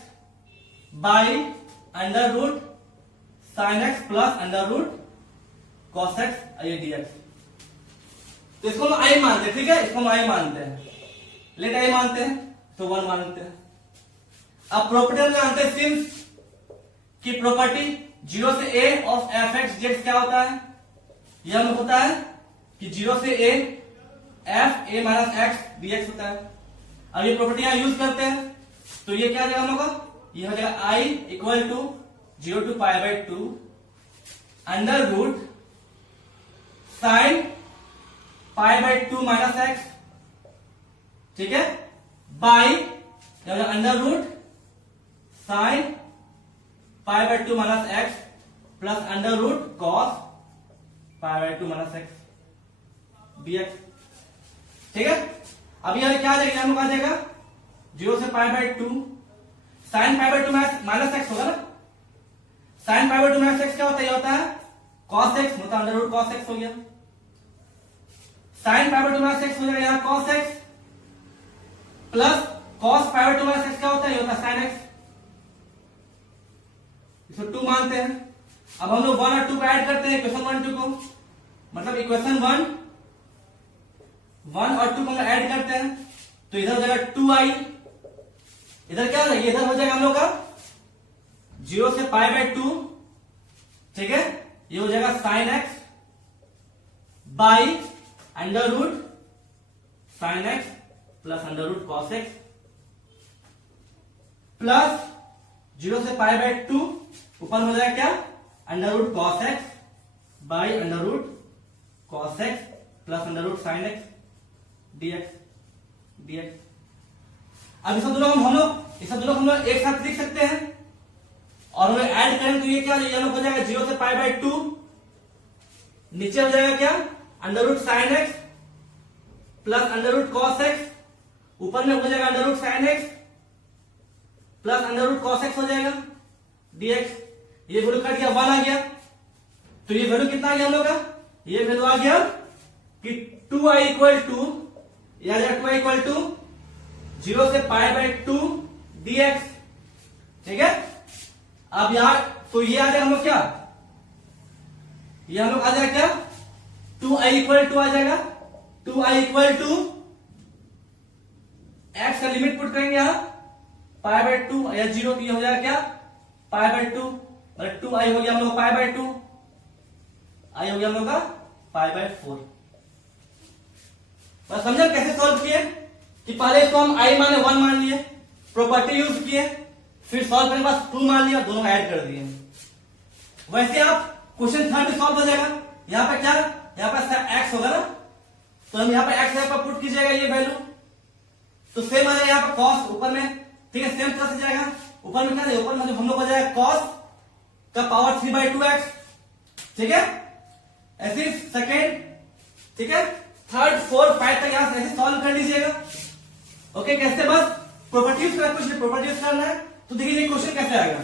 by under root sine X plus under root cos X ये डीएक्स। तो इसको हम आई मानते हैं, ठीक है, इसको हम आई मानते हैं, लेट आई मानते हैं तो 1 मानते हैं। अब प्रॉपर्टी हम जानते हैं सिंस की प्रॉपर्टी 0 से ए ऑफ एफ एक्स डीएक्स क्या होता है, यह हमें होता है कि 0 से A F A minus x dx होता है। अब ये प्रॉपर्टी यहां यूज करते हैं तो ये क्या आ जाएगा हम लोग का, ये हो जाएगा I equal to 0 to pi by 2 under root sine pi by 2 minus X, ठीक है, by under root sine pi by 2 minus X plus under root cos pi by 2 minus x DX, ठीक है। अब यह क्या आ जाएगा, हम लोग आ जाएगा 0 से pi by 2 sign pi by 2 minus x होगा ना, sign pi by 2 minus x क्या होता है, ये होता है कॉस एक्स, मतलब अंडर रूट कॉस एक्स हो गया, sign pi by 2 minus X हो जाएगा यहाँ cos X plus cos pi by 2 minus x क्या होता है, ये होता है साइन एक्स, इसको 2 मानते हैं। अब हम लोग 1 और 2 को ऐड करते हैं इक्वेशन 1 2 को, मतलब इक्वेशन 1 और 2 को हम ऐड करते हैं तो इधर हो जाएगा 2i, इधर क्या हो जाएगा, इधर हो जाएगा हम लोग का 0 से पाई बाय 2, ठीक है, ये हो जाएगा sine X by under root sine X plus under root cos X plus 0 से पाई बाय 2 ऊपर हो जाएगा क्या, under root cos X by under root cos X plus under root sine X DX. अब इस दोनों हम लोग एक साथ लिख सकते हैं और हम ऐड करें तो ये क्या हो जाएगा 0 से पाई बाय 2, नीचे हो जाएगा क्या under root sine X plus under root cos X, ऊपर में हो जाएगा under root sine X plus under root cos X हो जाएगा डीएक्स। ये वैल्यू कट गया 1 आ गया, तो ये वैल्यू कितना आ गया हम लोग का, ये वैल्यू आ गया कि 2i equal to 2i equal to 0 से पाई बाय 2 डीएक्स, ठीक है। अब यहां तो ये आ जाएगा हम लोग क्या, ये हम लोग आ जाएगा क्या 2i इक्वल टू आ जाएगा 2i इक्वल टू एक्स का लिमिट पुट करेंगे यहां पाई बाय 2 या 0, तो ये हो जाएगा क्या पाई बाय 2, मतलब 2i हो गया हम लोग पाई बाय 2, आई हो गया हम लोग का पाई बाय 4, बस समझे कैसे सॉल्व किए कि पहले इसको हम आई माने 1 मान लिए, प्रॉपर्टी यूज किए, फिर सॉल्व करने के बाद 2 मान लिया, दोनों ऐड कर दिए। वैसे आप क्वेश्चन थर्ड में सॉल्व हो जाएगा। यहाँ पे क्या, यहाँ पे एक्स होगा ना, तो हम यहाँ पे एक्स पर पुट कीजिएगा ये वैल्यू, तो सेम आ जाएगा यहाँ पे कॉस ऊपर में, ठीक है, सेम तरह से जाएगा। ऊपर में क्या है, ऊपर में जो हम लोग हो जाएगा कॉस का पावर 3/2x, ठीक है। ऐसे सेकेंड, ठीक है, थर्ड, फोर्थ, 5 तक यहां से ऐसे सॉल्व कर लीजिएगा। ओके, कैसे, बस प्रॉपर्टीज का कुछ प्रॉपर्टीज करना है। तो देखिए ये क्वेश्चन कैसे आएगा,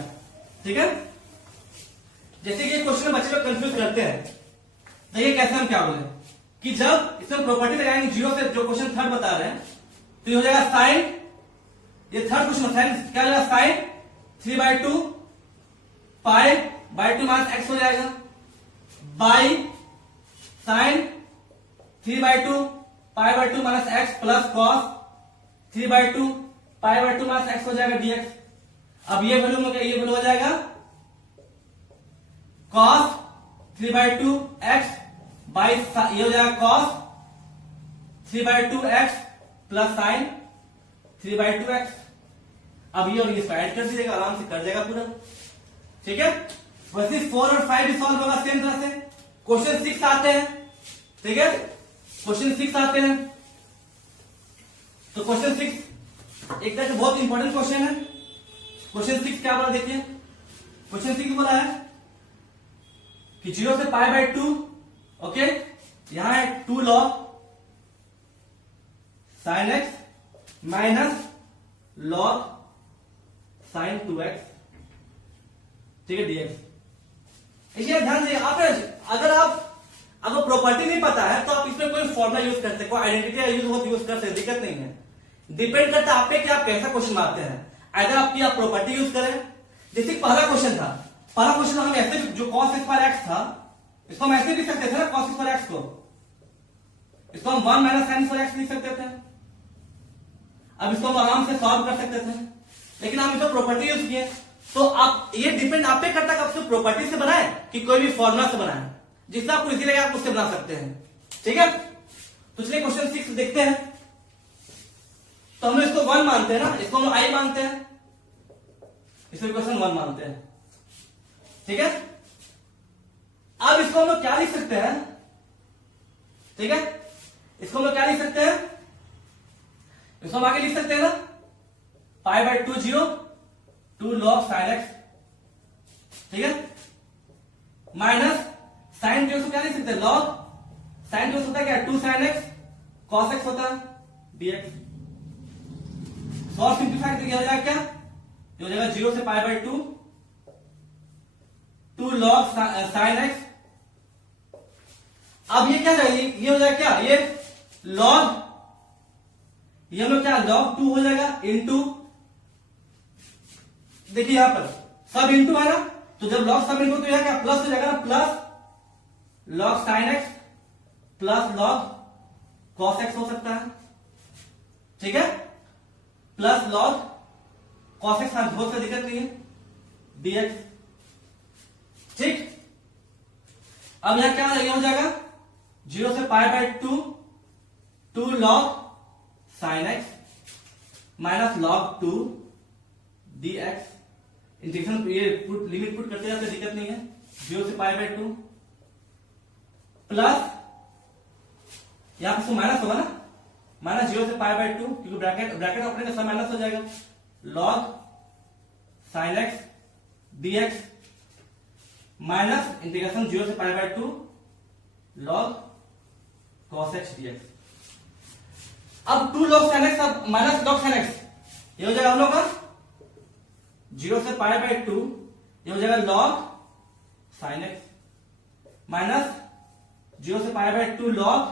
ठीक है। जैसे कि ये क्वेश्चन बच्चे लोग कंफ्यूज करते हैं, देखिए कैसे हम क्या बोले कि जब इसमें प्रॉपर्टी लगाएंगे जीरो से, जो क्वेश्चन थर्ड बता रहे हैं, तो ये हो जाएगा साइन, ये थर्ड क्वेश्चन साइन क्या हो जाएगा, साइन 3/2 पाई/2 माइनस एक्स हो जाएगा, बाई साइन 3/2 पाई/2 माइनस एक्स प्लस कॉस 3/2 पाई/2 माइनस एक्स हो जाएगा dx। अब ये वैल्यू में क्या, ये वैल्यू हो जाएगा cos 3/2 x बाई, ये हो जाएगा cos 3/2 x plus sign 3/2 x। अब ये और ये ऐड कर दीजिएगा, आराम से कर जाएगा पूरा, ठीक है। वैसे 4 और 5 भी सॉल्व होगा सेम तरह से। क्वेश्चन 6 आते हैं, ठीक है, क्वेश्चन 6 आते हैं। तो क्वेश्चन 6 एक तरह से बहुत इंपॉर्टेंट क्वेश्चन है। क्वेश्चन 6 क्या बोला, देखिए क्वेश्चन 6 बोला है कि 0 से पाई/2, ओके, यहां है 2 log sin x minus log sin 2x, ठीक है, dx। इसलिए ध्यान दीजिए, आप अगर प्रॉपर्टी नहीं पता है तो आप इसमें कोई फॉर्मूला यूज करते, कोई आइडेंटिटी यूज करते, दिक्कत नहीं है। डिपेंड करता है आप पे कि आप कैसा क्वेश्चन मारते हैं। अगर आपकी आप प्रॉपर्टी यूज करें, जैसे पहला क्वेश्चन था, पहला क्वेश्चन हम ऐसे जो cos स्क्वायर x था, इसको हम ऐसे लिख सकते थे ना, cos स्क्वायर x को, इसको हम 1 माइनस sin स्क्वायर x लिख सकते थे। अब इसको हम आराम से सॉल्व कर सकते थे, लेकिन हम इसको प्रॉपर्टी यूज किए। तो आप ये डिपेंड आप पे करता है कि आप प्रॉपर्टी से बनाए कि कोई भी फॉर्मूला से बनाए, जिससे आपको इजी लगे आप उससे बना सकते हैं, ठीक है। तो चलिए क्वेश्चन 6 देखते हैं। तो हम लोग इसको 1 मानते हैं ना, इसको हम लोग आई मानते हैं, इसको क्वेश्चन 1 मानते हैं, ठीक है। अब इसको हम लोग क्या लिख सकते हैं, ठीक है, इसको हम लोग क्या लिख सकते हैं, इसको हम आगे लिख सकते हैं ना, पाई/2 0 2 log sin x, ठीक है, माइनस साइन जो क्या लिख सकते हैं, log साइन जो होता है क्या, 2 sin x cos x होता है dx। सॉल्व सिंप्लीफाई करके हो जाएगा क्या, ये हो जाएगा 0 से पाई/2 2 log sin x। अब ये क्या जाएगा, ये हो जाएगा क्या, ये log, ये हम लोग क्या log 2 हो जाएगा इंटू, देखिए यहां पर सब इंटू है ना, तो जब log सब इंटू तो यहां क्या प्लस हो जाएगा ना, plus log sin x plus log cos x हो सकता है, ठीक है, प्लस log cos x बहुत से दिक्कत नहीं है dx, ठीक। अब यहां क्या ये हो जाएगा 0 से पाई/2 2 log sin x minus log 2 dx। Integration ये लिमिट पुट करते जाते दिक्कत नहीं है, 0 से पाई/2 प्लस यहां पर माइनस होगा ना, माइनस 0 से पाई/2 क्योंकि ब्रैकेट ऑपरेटर सब माइनस हो जाएगा, log sin x dx minus integration 0 से पाई/2 log cos x dx। अब 2 log sin x अब माइनस log sin x, ये हो जाएगा हम लोग का 0 से पाई/2, ये हो जाएगा log sin x माइनस 0 से पाई/2 log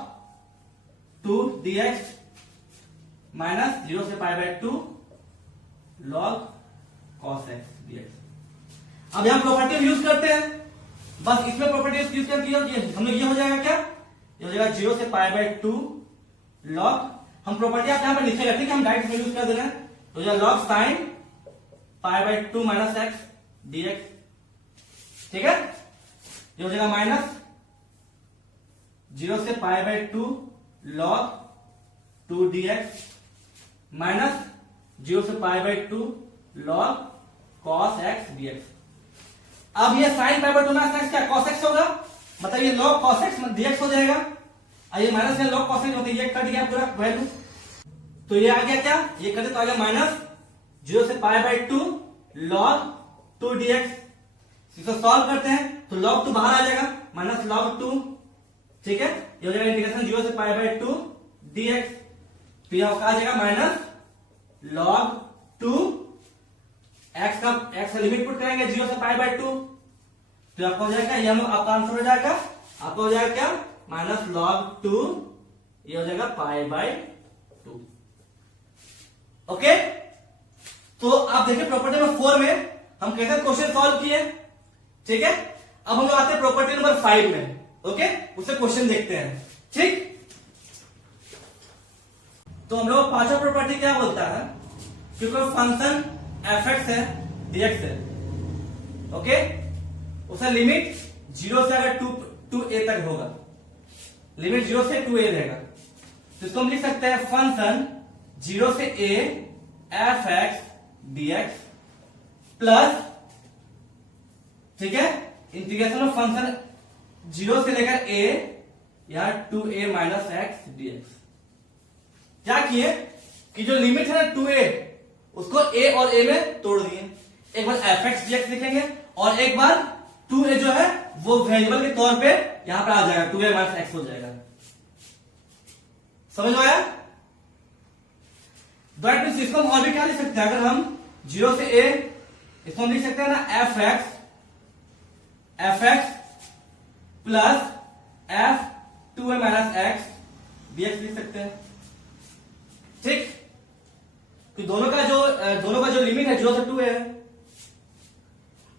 2 dx माइनस 0 से पाई/2 log cos x dx। अब यहां प्रॉपर्टी यूज करते हैं, बस इसमें प्रॉपर्टी यूज करके हम लोग ये हो जाएगा क्या, ये हो जाएगा 0 से पाई/2 log, हम प्रॉपर्टी आप यहां पर लिखेगा, ठीक है, हम डायरेक्ट यूज कर दे रहे हैं, तो यह log sin पाई/2 माइनस x dx, ठीक है, ये हो जाएगा माइनस 0 से पाई/2 log 2dx माइनस 0 से pi by 2 log cos x dx। अब ये sine pi by 2 minus x क्या cos x होगा, मतलब ये log cos x dx हो जाएगा। और ये माइनस है log cos x होता है, ये कट गया पूरा वैल्यू, तो ये आ गया क्या, ये कटे तो आ गया माइनस 0 से पाई बाई 2 log 2dx। इसको सॉल्व करते हैं तो log 2 बाहर आ जाएगा, माइनस log 2, ठीक है, ये हो जाएगा इंटीग्रेशन 0 से पाई बाई 2 dx। तो यह आ जाएगा माइनस log 2 x का लिमिट पुट करेंगे 0 से पाई बाई 2, तो आपको हो जाएगा, ये आपका आंसर हो जाएगा, आपको हो जाएगा क्या, माइनस log 2, ये हो जाएगा पाई बाई 2। ओके, तो आप देखिए प्रॉपर्टी नंबर 4 में हम कैसे क्वेश्चन सॉल्व किए, ठीक है। अब हम लोग आते हैं प्रॉपर्टी नंबर 5 में, ओके, उससे क्वेश्चन देखते हैं, ठीक। तो हम लोग पांचवा प्रॉपर्टी क्या बोलता है कि कोई फंक्शन f(x) है dx है, ओके, उसका लिमिट 0 से अगर 2 a तक होगा, लिमिट 0 से 2 a रहेगा, तो इसको हम लिख सकते हैं फंक्शन 0 से a f(x) dx प्लस, ठीक है, इंटीग्रेशन ऑफ फंक्शन 0 से लेकर a या 2a माइनस x dx। क्या किए कि जो लिमिट है ना 2a, उसको a और a में तोड़ दिए, एक बार f(x) dx लिखेंगे और एक बार 2a जो है वो वेरिएबल के तौर पे यहां पर आ जाएगा, 2a माइनस x हो जाएगा। समझ में आया? दैट मींस इसको हम और भी क्या लिख सकते हैं, अगर हम 0 से a, इसको हम लिख सकते हैं ना f(x) plus f 2a minus x dx लिख सकते हैं, ठीक। तो दोनों का जो लिमिट है 0 से 2a है।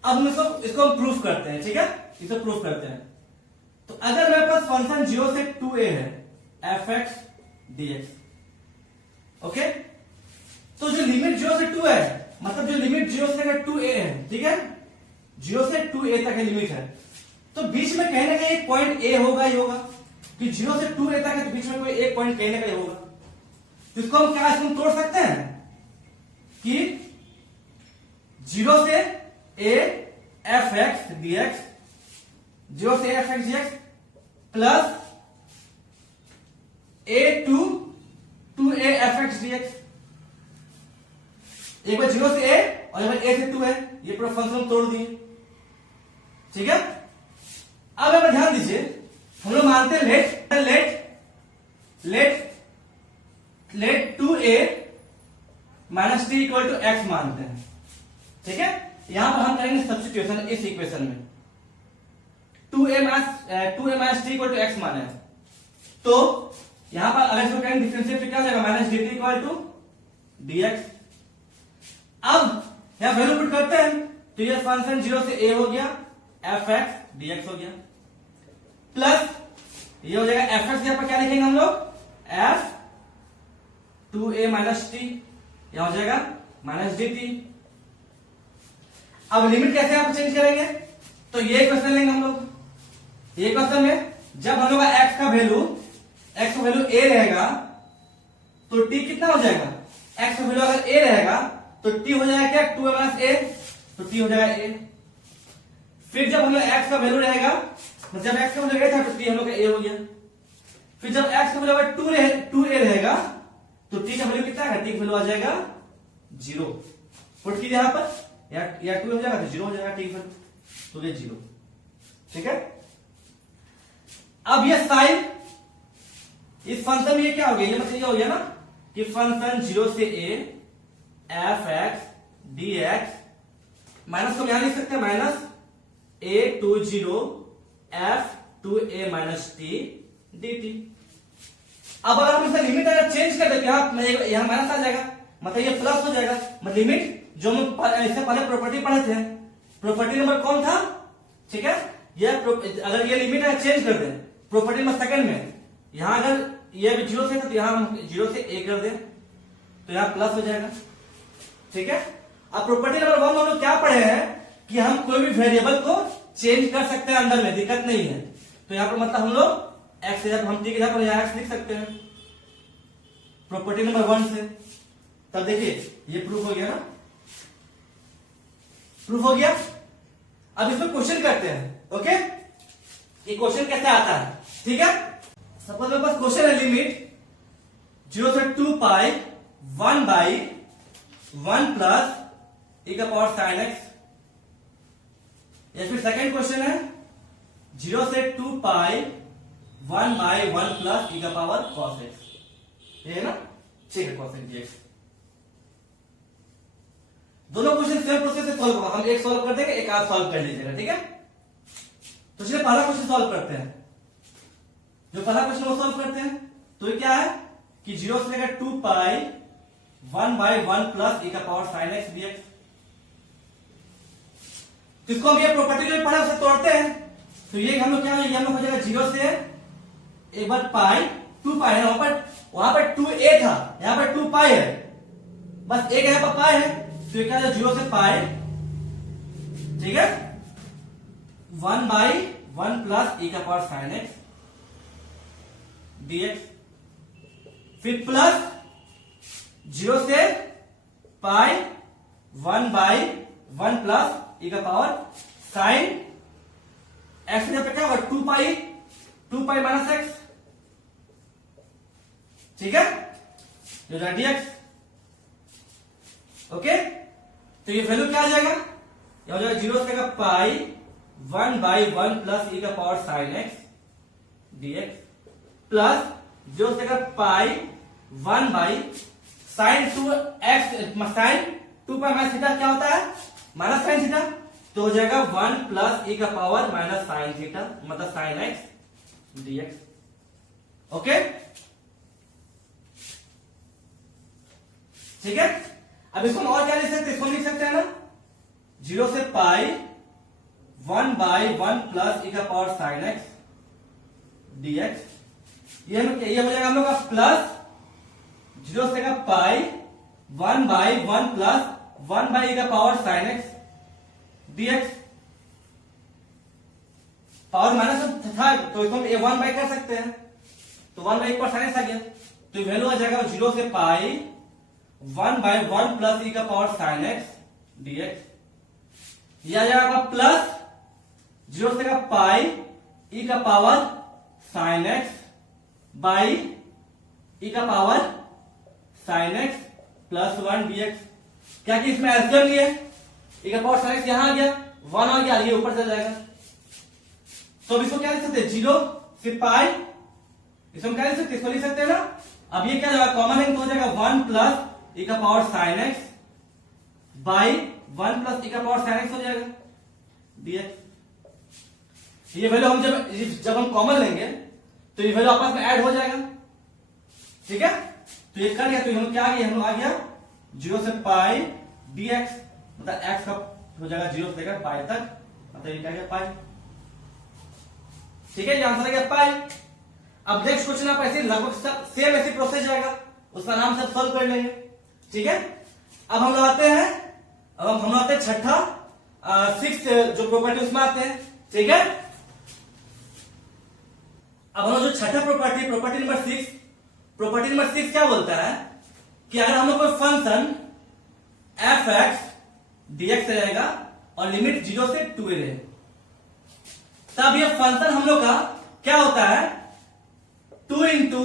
अब हम इसको हम प्रूफ करते हैं, ठीक है, इसे प्रूफ करते हैं। तो अगर मेरे पास फंक्शन 0 से 2a है f(x) dx, ओके, तो जो लिमिट 0 से 2 है, मतलब जो लिमिट 0 से लेकर 2a है, ठीक है, 0 से 2a तक है लिमिट है, तो बीच में कहीं ना कहीं एक पॉइंट a होगा ही होगा, कि 0 से 2a तक है तो बीच में कोई एक पॉइंट कहीं ना कहीं होगा। तो इसको हम क्या इसको तोड़ सकते हैं कि 0 से a f(x) dx, 0 से a f(x) dx plus a to 2a f(x) dx। एक बार 0 से a और एक बार a से 2 है, ये पूरा फंक्शन तोड़ दिए, ठीक है। अब एक बार ध्यान दीजिए, हम लोग मानते हैं let 2a minus t equal to x मानते हैं, ठीक है। यहां पर हम करेंगे सब्स्टिट्यूशन इस इक्वेशन में, 2a minus t equal to x माने हैं, तो यहां पर अगर इसको करेंगे डिफरेंशिएट तो क्या हो जाएगा, minus dt equal to dx। अब यहां वैल्यू पुट करते हैं तो ये फंक्शन 0 से a हो गया, f(x) dx हो गया, प्लस ये हो जाएगा f(x) यहां पर क्या लिखेंगे हम लोग, f 2a माइनस t, यहां हो जाएगा माइनस dt। अब लिमिट कैसे आप चेंज करेंगे, तो ये क्वेश्चन लेंगे हम लोग, ये क्वेश्चन में जब हम लोग x का वैल्यू a रहेगा तो t कितना हो जाएगा, x का वैल्यू अगर a रहेगा तो t हो जाएगा क्या, 2a माइनस a, तो t हो जाएगा a। फिर जब हम लोग x का वैल्यू रहेगा, जब x का वैल्यू a था तो t हम लोग का a हो गया। फिर जब x का वैल्यू अगर 2a रहेगा तो t का वैल्यू कितना है, t का वैल्यू आ जाएगा 0। पुट कीजिए यहां पर, या 2 हो जाएगा तो 0 हो जाएगा, t का वैल्यू तो ये 0, ठीक है। अब ये साइन इस फंक्शन में ये क्या हो गया, ये मतलब ये हो गया ना कि फंक्शन 0 से a f(x) dx माइनस को यहां लिख सकते हैं, minus a to 0 f 2a minus t dt। अब अगर हम इसका लिमिट अगर चेंज कर देते हैं, यहां माइनस आ जाएगा, मतलब ये प्लस हो जाएगा, मतलब लिमिट जो हम इससे पहले प्रॉपर्टी पढ़े थे, प्रॉपर्टी नंबर कौन था, ठीक है, ये अगर ये लिमिट अगर चेंज कर दें प्रॉपर्टी नंबर सेकंड में, यहां अगर ये भी 0 से तो यहां हम 0 से a कर दें तो यहां प्लस हो जाएगा, ठीक है। अब प्रॉपर्टी नंबर 1 में हम लोग क्या पढ़े हैं कि हम कोई भी वेरिएबल को चेंज कर सकते हैं अंदर में, दिक्कत नहीं है। तो यहां पर मतलब हम लोग x, हम t के जगह पर यहां x लिख सकते हैं, प्रॉपर्टी नंबर 1 से। तब देखिए ये प्रूफ हो गया ना, प्रूफ हो गया। अब इसमें क्वेश्चन करते हैं। ओके, ये क्वेश्चन कैसे आता है, ठीक है। सपोज मेरे पास क्वेश्चन है लिमिट 0 से 2 पाई 1 बाई 1 प्लस e का पावर साइन एक्स। या फिर सेकेंड क्वेश्चन है 0 से 2 पाई 1 बाई 1 प्लस e का पावर कॉस एक्स। ये है ना, ठीक है, कॉस एक्स। दोनों क्वेश्चन सेम प्रोसेस से सॉल्व होगा। हम एक सॉल्व कर देंगे, एक आप सॉल्व कर लीजिएगा, ठीक है। तो चलिए पहला क्वेश्चन सॉल्व करते हैं। जो पहला क्वेश्चन वो सॉल्व करते हैं। तो ये क्या है कि 0 से लेकर 2 पाई 1 बाई 1 प्लस e का पावर साइन एक्स dx। इसको हम ये प्रॉपर्टी जो पढ़ा उसे तोड़ते हैं। तो ये हम लोग क्या है, हम लोग हो जाएगा 0 से एक बार पाई 2 पाई है, वहां पर 2a था, यहां पर 2 पाई है, बस एक यहां पर पाई है। तो ये क्या है 0 से पाई, ठीक है, 1 बाई 1 प्लस e का पावर साइन एक्स dx। फिर प्लस 0 से पाई 1 बाई 1 प्लस e का पावर साइन एक्स। यहाँ पे क्या होगा 2 पाई माइनस एक्स, ठीक है, जो dx। ओके, तो ये वैल्यू क्या आ जाएगा, ये हो जाएगा 0 से पाई 1 बाई 1 प्लस e का power sine X dx plus 0 से pi 1 by sine 2x sine 2 pi minus theta क्या होता है, माइनस साइन थीटा। तो हो जाएगा 1 प्लस e का पावर माइनस साइन थीटा, मतलब साइन एक्स dx। ओके, ठीक है। अब इसको हम और क्या लिख सकते हैं, इसको लिख सकते हैं ना 0 से पाई 1 बाई 1 प्लस e का पावर साइन एक्स dx। ये हो जाएगा हम लोग का प्लस 0 से pi 1 by 1 plus 1 by e का power sine X dx। Power minus था तो इसको हम 1 बाई कर सकते हैं, तो 1 बाई पर साइन एक्स आ गया। तो वैल्यू आ जाएगा 0 से पाई 1 बाई 1 प्लस e का पावर साइन एक्स dx। यह आ जाएगा प्लस 0 से पाई e का power sine X by e का power sine X plus 1 dx। क्या कि इसमें एल्सियम लिया है, e का पावर साइन एक्स यहां आ गया, 1 आ गया, ये ऊपर चल जाएगा। तो अब इसको क्या लिख सकते हैं, 0 से पाई, इसको क्या लिख सकते हैं, इसको लिख सकते हैं ना। अब ये क्या जाएगा, कॉमन है तो हो जाएगा 1 प्लस e का power sine X by 1 plus e का पावर साइन एक्स हो जाएगा dx। ये वैल्यू हम जब हम कॉमन लेंगे तो ये वैल्यू आपस में ऐड हो जाएगा, ठीक है। तो ये कर गया, तो हम क्या आ गया, हम लोग आ गया 0 से पाई dx, मतलब x का हो जाएगा 0 से लेकर पाई तक, मतलब ये क्या गया पाई, ठीक है। ये आंसर आ गया पाई। अब नेक्स्ट क्वेश्चन आप ऐसे लगभग सेम ऐसी प्रोसेस जाएगा, उसका नाम सब सॉल्व कर लेंगे, ठीक है। अब हम लोग आते हैं, अब हम आते हैं छठा 6 जो प्रॉपर्टी उसमें आते हैं, ठीक है। अब हम जो छठा प्रॉपर्टी प्रॉपर्टी नंबर 6 क्या बोलता है कि अगर हम लोग कोई फंक्शन एफ एक्स dx रहेगा और लिमिट 0 से 2a रहे, तब ये फंक्शन हम लोग का क्या होता है 2 इंटू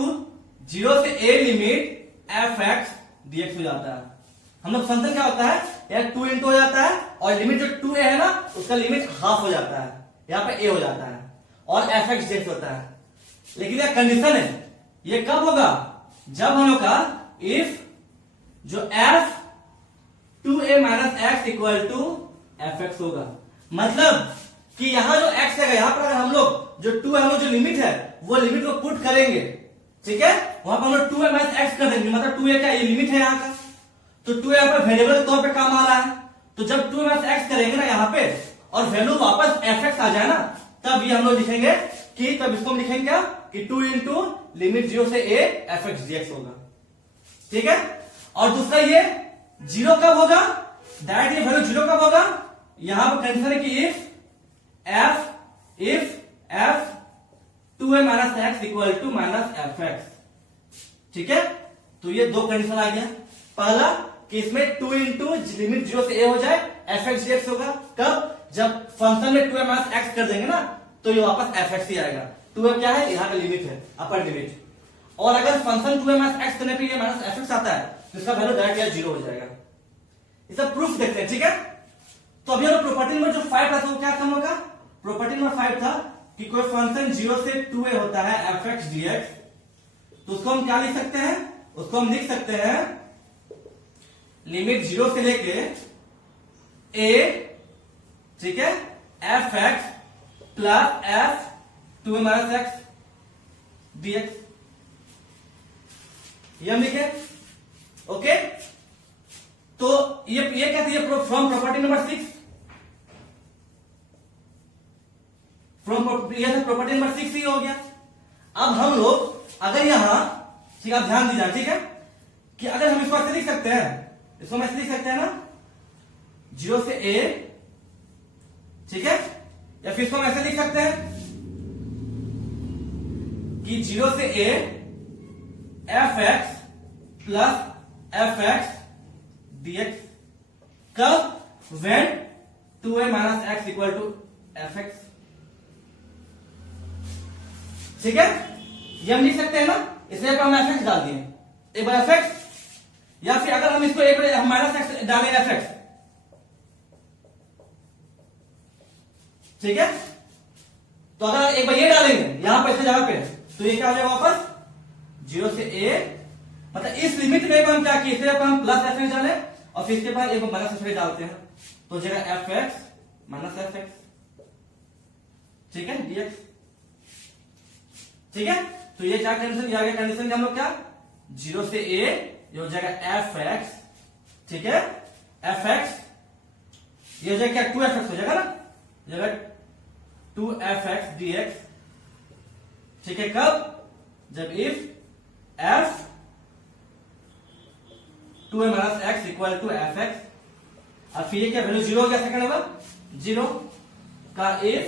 0 से a limit F X dx हो जाता है। हम लोग फंक्शन क्या होता है यार 2 इंटू हो जाता है और लिमिट जो 2a है ना उसका लिमिट हाफ हो जाता है, यहां पे a हो जाता है और एफ एक्स dx होता है। लेकिन यह कंडीशन है, ये कब होगा, जब हम लोग का इफ जो f 2a minus X equal to F X होगा। मतलब कि यहां जो x है, यहां पर अगर हम लोग जो 2 है, हम लोग जो लिमिट है वो लिमिट को पुट करेंगे, ठीक है, वहां पर हम लोग 2a माइनस एक्स कर देंगे, मतलब 2a क्या ये लिमिट है यहाँ का, तो 2 यहाँ पर वेरिएबल के तौर पे काम आ रहा है। तो जब 2 माइनस एक्स करेंगे ना यहाँ पे और वैल्यू वापस एफ एक्स आ जाए ना, तब ये हम लोग लिखेंगे कि तब इसको हम लिखेंगे क्या कि 2 इंटू लिमिट 0 से a एफ एक्स dx होगा, ठीक है। और दूसरा ये 0 कब होगा, दैट ये वैल्यू 0 कब होगा, यहां पर कंडीशन है कि if f 2a minus X equal to minus F X, ठीक है। तो ये दो कंडीशन आ गया। पहला कि इसमें 2 इंटू लिमिट 0 से a हो जाए एफ एक्स dx होगा। कब? जब फंक्शन में 2a माइनस एक्स कर देंगे ना तो ये वापस एफ एक्स ही आएगा। 2a क्या है? यहाँ का लिमिट है, अपर लिमिट। और अगर फंक्शन 2a माइनस एक्स करने पर ये माइनस एफ एक्स आता है तो इसका वैल्यू डायरेक्ट या 0 हो जाएगा। इसका प्रूफ देखते हैं, ठीक है। तो अभी हम प्रॉपर्टी नंबर जो 5 था वो क्या था हम लोग का? प्रॉपर्टी नंबर 5 था कि कोई फंक्शन 0 से 2a होता है एफ एक्स dx, तो उसको हम क्या लिख सकते हैं? उसको हम लिख सकते हैं लिमिट 0 से लेके a, ठीक है, F X plus F 2a minus x dx, ये हम लिखे। ओके, तो ये क्या थी? From property number 6, from property number 6 ही हो गया। अब हम लोग अगर यहां, ठीक है, आप ध्यान दीजिए, ठीक है, कि अगर हम इसको ऐसे लिख सकते हैं, इसको हम ऐसे लिख सकते हैं ना 0 से a, ठीक है, या फिर इसको हम ऐसे लिख सकते हैं कि 0 से a F X plus F X dx, कब? when 2a minus X equal to F X, ठीक है, ये हम लिख सकते हैं ना। इसलिए हम एफ एक्स डाल दिए, एक बार एफ एक्स, या फिर अगर हम इसको एक बार माइनस एक्स डालें एफ एक्स, ठीक है, तो अगर एक बार ये डालेंगे यहां पर, इस जगह पे, तो ये क्या हो जाएगा वापस 0 से a, मतलब इस लिमिट में हम क्या किए, इसलिए हम प्लस एफ एक्स डाले और फिर इसके बाद एक माइनस एफ एक्स डालते हैं, तो जगह F x minus F X, ठीक है, dx, ठीक है। तो ये क्या कंडीशन? ये आ गया कंडीशन हम लोग क्या? 0 से a, ये हो जाएगा एफ एक्स, ठीक है, एफ एक्स, ये हो जाएगा क्या? 2 एफ एक्स हो जाएगा ना, जगह 2 एफ एक्स dx, ठीक है, कब? जब if F 2a minus X equal to F x, अब फिर ये क्या वैल्यू 0 हो गया, सेकंड वाला 0 का if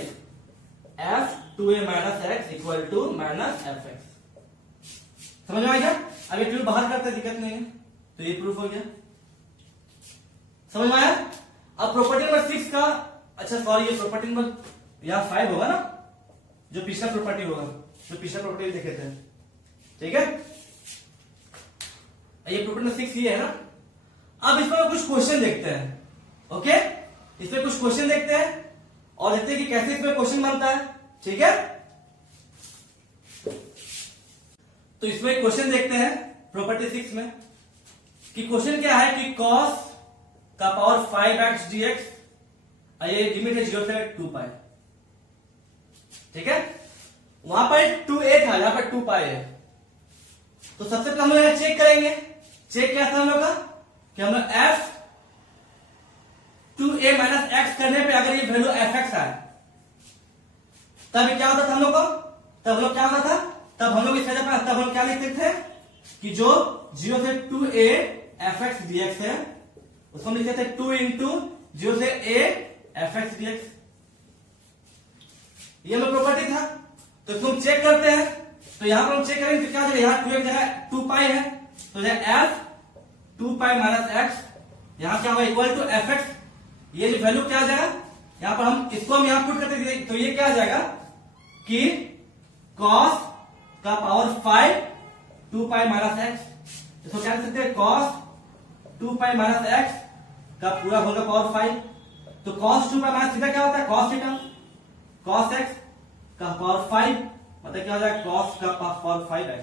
F 2a minus X equal to minus F X. समझ में आ गया? अब ये प्रूफ बाहर करते दिक्कत नहीं है, तो ये प्रूफ हो गया। समझ में आया? अब प्रॉपर्टी नंबर 6 का, अच्छा सॉरी, ये प्रॉपर्टी नंबर यहां 5 होगा ना, जो पिछला प्रॉपर्टी होगा, जो पिछला प्रॉपर्टी देखे थे, ठीक है, ये प्रॉपर्टी नंबर 6 ये है ना। अब इसमें कुछ क्वेश्चन देखते हैं, ओके, इसमें कुछ क्वेश्चन देखते हैं और देखते हैं कि कैसे इसमें क्वेश्चन बनता है, ठीक है। तो इसमें क्वेश्चन देखते हैं प्रॉपर्टी 6 में कि क्वेश्चन क्या है कि cos का पावर 5x dx, ये लिमिट है 0 से 2 पाई, ठीक है, वहां पर 2a था, यहां पर 2 पाई है। तो सबसे पहले हम लोग चेक करेंगे, चेक क्या था हम लोग का कि हम लोग f 2a माइनस एक्स करने पे अगर ये वैल्यू एफ एक्स आए तब क्या होता था हम लोग को, तब हम लोग क्या होता था, तब हम लोग इस जगह पर, तब हम क्या लिखते थे कि जो 0 से 2a एफ एक्स dx है उसको हम लिखते थे 2 इंटू 0 से a एफ एक्स dx, ये हम लोग प्रॉपर्टी था। तो इसको हम चेक करते हैं, तो यहां पर हम चेक करेंगे तो क्या हो जाएगा, यहाँ 2 एक जगह 2 पाई है, तो एफ 2 पाई माइनस एक्स, यहां क्या होगा इक्वल टू एफ एक्स, ये जो वैल्यू क्या आ जाएगा, यहां पर हम इसको हम यहां पुट करते तो ये क्या आ जाएगा कि cos का पावर 5 2 पाई माइनस एक्स, इसको क्या लिख सकते हैं cos 2 पाई माइनस एक्स का पूरा होगा पावर 5, तो cos 2 पाई माइनस थीटा क्या होता है cos थीटा, cos x का पावर 5 मतलब क्या हो जाएगा cos का पावर 5x।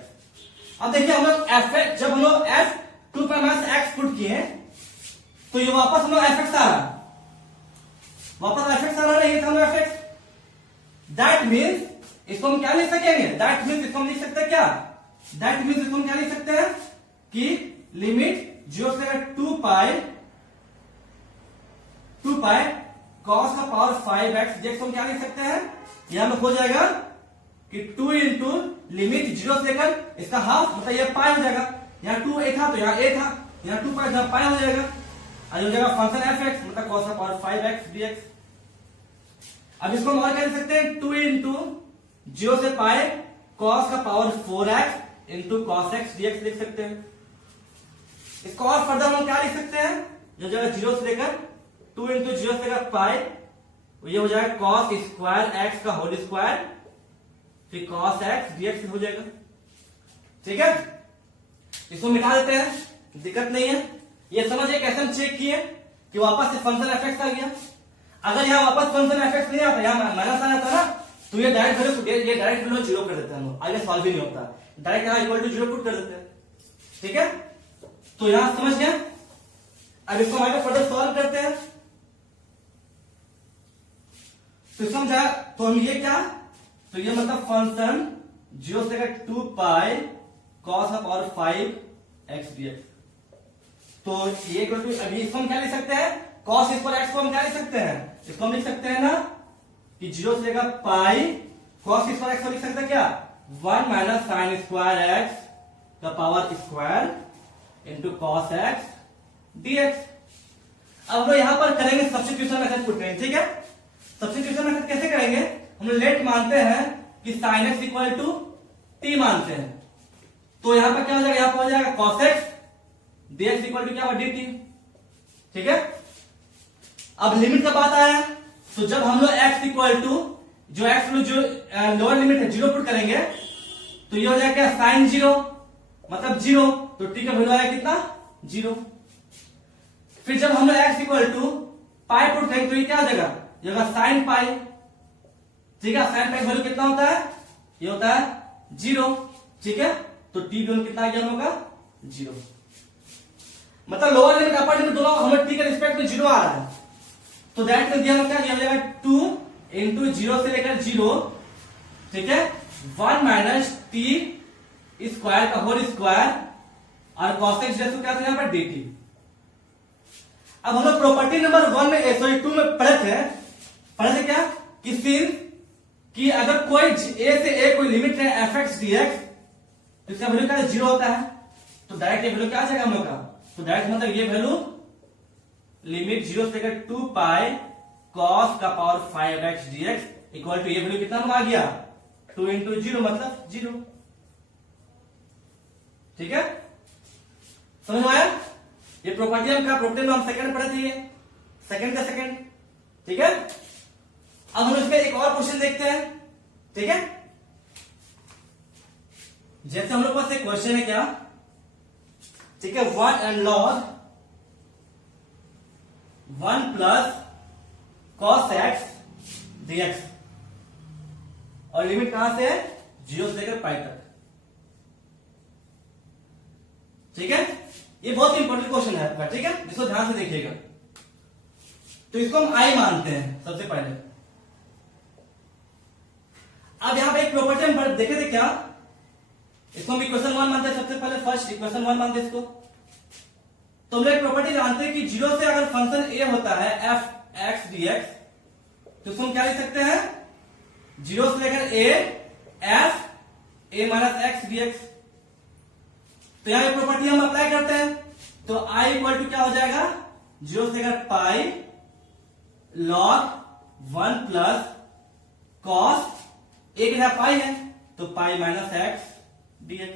अब देखिए हम लोग f, जब हम लोग f 2 pi minus x put किए तो ये वापस हम लोग एफ एक्स आ रहा है, वापस एफ एक्स आ रहा है, ये था हम लोग एफ एक्स, दैट मीन्स इसको हम क्या लिख सकेंगे, दैट मीन्स इसको हम लिख सकते हैं क्या, दैट मीन्स इसको हम क्या लिख सकते हैं कि लिमिट 0 से 2 पाई cos का पावर 5x dx हम क्या लिख सकते हैं, यहां में हो जाएगा कि 2 इंटू लिमिट 0 से लेकर इसका हाफ, मतलब ये पाई हो जाएगा, यहाँ 2 a था तो यहाँ a था, यहाँ 2 पाई जहां पाई हो जाएगा, और हो जाएगा फंक्शन एफ एक्स मतलब cos का पावर 5x dx। अब इसको हम और क्या लिख सकते हैं 2 इंटू 0 से पाई cos का power 4x into cos x dx लिख सकते हैं। इसको और फर्दर हम क्या लिख सकते हैं, जो जगह 0 से लेकर 2 इंटू 0 से लेकर पाई, ये हो जाएगा cos स्क्वायर x का होल स्क्वायर, फिर cos x dx हो जाएगा। ठीक है, इसको मिटा देते हैं, दिक्कत नहीं है। ये समझिए कैसे हम चेक किए कि वापस से फंक्शन एफ आ गया। अगर यहाँ वापस फंक्शन एफ नहीं आता, यहाँ माइनस आ जाता ना, तो ये डायरेक्ट वैल्यू 0 कर देते हैं हम लोग, आगे सॉल्व ही नहीं होता, डायरेक्ट यहाँ इक्वल टू 0 पुट कर देते हैं। ठीक है, तो यहां समझ गया। अब इसको आगे फर्दर सॉल्व करते हैं। तो समझा, तो हम ये क्या, तो ये मतलब फंक्शन 0 से लेकर 2 पाई cos ऑफ और 5x dx। तो ये अभी इसको हम क्या लिख सकते हैं, cos स्क्वायर x को हम क्या लिख सकते हैं, इसको हम लिख सकते हैं ना कि 0 से लेकर पाई cos स्क्वायर x को लिख सकते हैं क्या, 1 माइनस साइन स्क्वायर x का power square into cos x dx। अब हम यहां पर करेंगे सब्स्टिट्यूशन मेथड पुट करेंगे। ठीक है, सब्स्टिट्यूशन मेथड कैसे करेंगे, हम लेट मानते हैं कि sin x equal to t मानते हैं, तो यहां पर क्या हो जाएगा, यहां पर हो जाएगा cos x dx equal to क्या होगा dt। ठीक है, अब लिमिट का बात आया, तो जब हम लोग x इक्वल टू जो x जो लोअर लिमिट है 0 पुट करेंगे, तो ये हो जाएगा sin 0 मतलब 0, तो t का वैल्यू आया कितना 0। फिर जब हम लोग x equal to pi put करेंगे, तो ये क्या हो जाएगा, ये होगा साइन पाई। ठीक है, साइन पाई वैल्यू कितना होता है, ये होता है 0। ठीक है, तो t वैल्यू कितना आ गया होगा 0, मतलब लोअर लिमिट अपर लिमिट दोनों हमें t के रिस्पेक्ट में 0 आ रहा है, तो दैट मींस दिया क्या हो जाएगा 2 इंटू 0 से लेकर 0। ठीक है, 1 माइनस t स्क्वायर का होल स्क्वायर और cos x जैसे क्या था यहां पर dt। अब हम लोग प्रॉपर्टी नंबर 1 में सॉरी 2 में पढ़े थे क्या कि सिंस कि अगर कोई a से a कोई लिमिट है fx dx, तो इसका वैल्यू क्या 0 होता है, तो डायरेक्ट ये वैल्यू क्या आ जाएगा हम लोग का, तो डायरेक्ट मतलब ये वैल्यू लिमिट 0 से लेकर 2 पाई cos का power 5x dx equal to ये वैल्यू कितना आ गया 2 इंटू 0 मतलब 0। ठीक है, समझ में आया, ये प्रॉपर्टी में हम सेकंड पढ़े थे, ये सेकंड का सेकंड। ठीक है, अब हम इसमें एक और क्वेश्चन देखते हैं। ठीक है, जैसे हम लोग पास एक क्वेश्चन है क्या, ठीक है, 1 and log 1 plus cos x dx और लिमिट कहां से है 0 से लेकर पाई तक। ठीक है, ये बहुत इंपॉर्टेंट क्वेश्चन है आपका। ठीक है, इसको ध्यान से देखिएगा। तो इसको हम आई मानते हैं सबसे पहले। अब यहां पे एक प्रॉपर्टी हम देखे थे क्या, इसको हम इक्वेशन 1 मानते हैं सबसे पहले, फर्स्ट इक्वेशन 1 मानते हैं इसको। तो हम लोग प्रॉपर्टी जानते हैं कि 0 से अगर फंक्शन a होता है f x dx, तो इसको हम क्या लिख सकते हैं 0 से लेकर a f a minus x dx। तो यहां प्रॉपर्टी हम अप्लाई करते हैं, तो i इक्वल टू क्या हो जाएगा 0 से लेकर पाई log 1 प्लस cos एक पाई है तो पाई माइनस एक्स dx।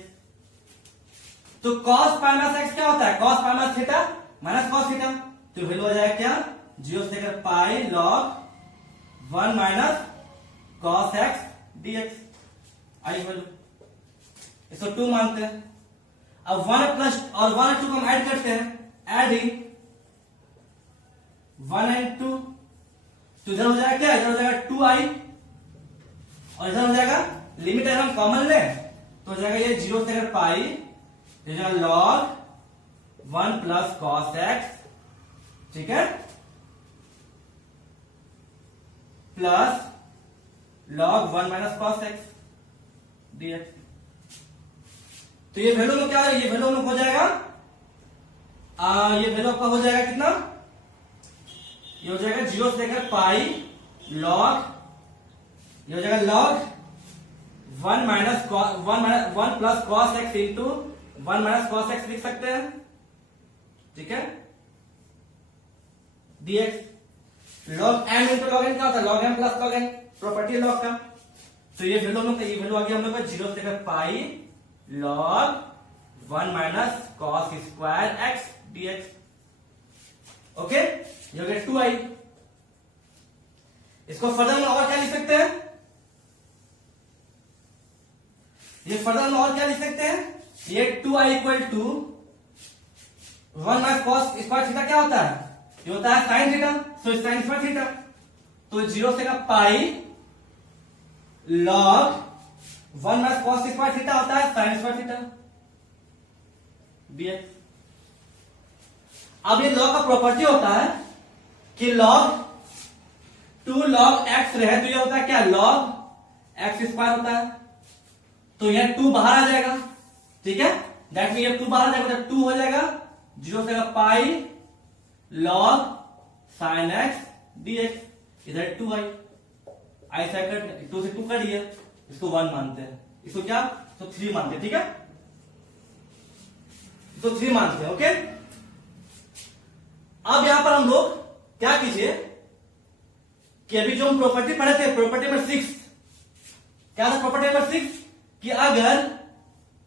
तो cos पाई माइनस एक्स क्या होता है, cos पाई minus theta minus cos theta, तो वैल्यू हो जाएगा क्या 0 से लेकर पाई log 1 minus cos x dx I value, इसको 2 मानते हैं। अब 1 प्लस और 1 और 2 को हम ऐड करते हैं, एडिंग 1 एंड 2, तो इधर हो जाएगा क्या, इधर हो जाएगा 2i और इधर हो जाएगा लिमिट अगर हम कॉमन लें तो हो जाएगा ये 0 से लेकर पाई log 1 प्लस cos x, ठीक है, plus log 1 minus cos x dx। तो ये वैल्यू में क्या है, ये वैल्यू में हो जाएगा ये वैल्यू आपका हो जाएगा कितना, ये हो जाएगा 0 से लेकर पाई log, ये हो जाएगा log 1 minus 1 plus cos x into 1 minus cos x लिख सकते हैं, ठीक है, dx। log m into log n क्या होता है, log m plus log n, property है log का। तो ये वैल्यू में ये वैल्यू आ गया हम लोग का 0 से लेकर पाई log 1 minus cos square x dx। Okay, ये हो गया 2i। इसको फर्दर में और क्या लिख सकते हैं, ये फर्दर में और क्या लिख सकते हैं, ये 2i equal to 1 minus cos square theta क्या होता है, ये होता है sine theta, so sine square theta, तो 0 से का pi log 1 minus cos square theta होता है साइन स्क्वायर थीटा dx। अब ये लॉग का प्रॉपर्टी होता है कि लॉग 2 लॉग x रहे तो ये होता है क्या, लॉग x स्क्वायर होता है, तो यह 2 बाहर आ जाएगा, ठीक है, दैट मीन ये 2 बाहर आ जाएगा तो 2 हो जाएगा 0 से pi log sign x dx, इधर 2i, आई से 2 से 2 कर दिया, इसको 1 मानते हैं, इसको क्या, तो 3 मानते हैं, ठीक है, इसको 3 मानते हैं। ओके, अब यहां पर हम लोग क्या कीजिए कि अभी जो हम प्रॉपर्टी पढ़े थे, प्रॉपर्टी नंबर 6, क्या था प्रॉपर्टी नंबर 6, कि अगर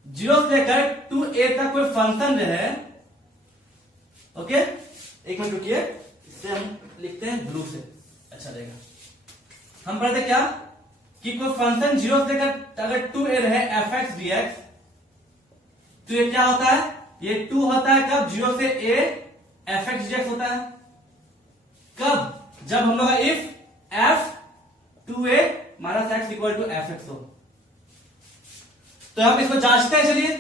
0 से लेकर 2a तक कोई फंक्शन रहे, ओके, एक मिनट रुकिए, इससे हम लिखते हैं ब्लू से, अच्छा रहेगा। हम पढ़ते क्या कि कोई फंक्शन 0 से लेकर अगर 2a रहे fx dx, तो ये क्या होता है, ये 2 होता है कब, 0 से a fx dx होता है कब, जब हम लोग if f 2a minus x equal to fx हो। तो हम इसको जांचते हैं, चलिए,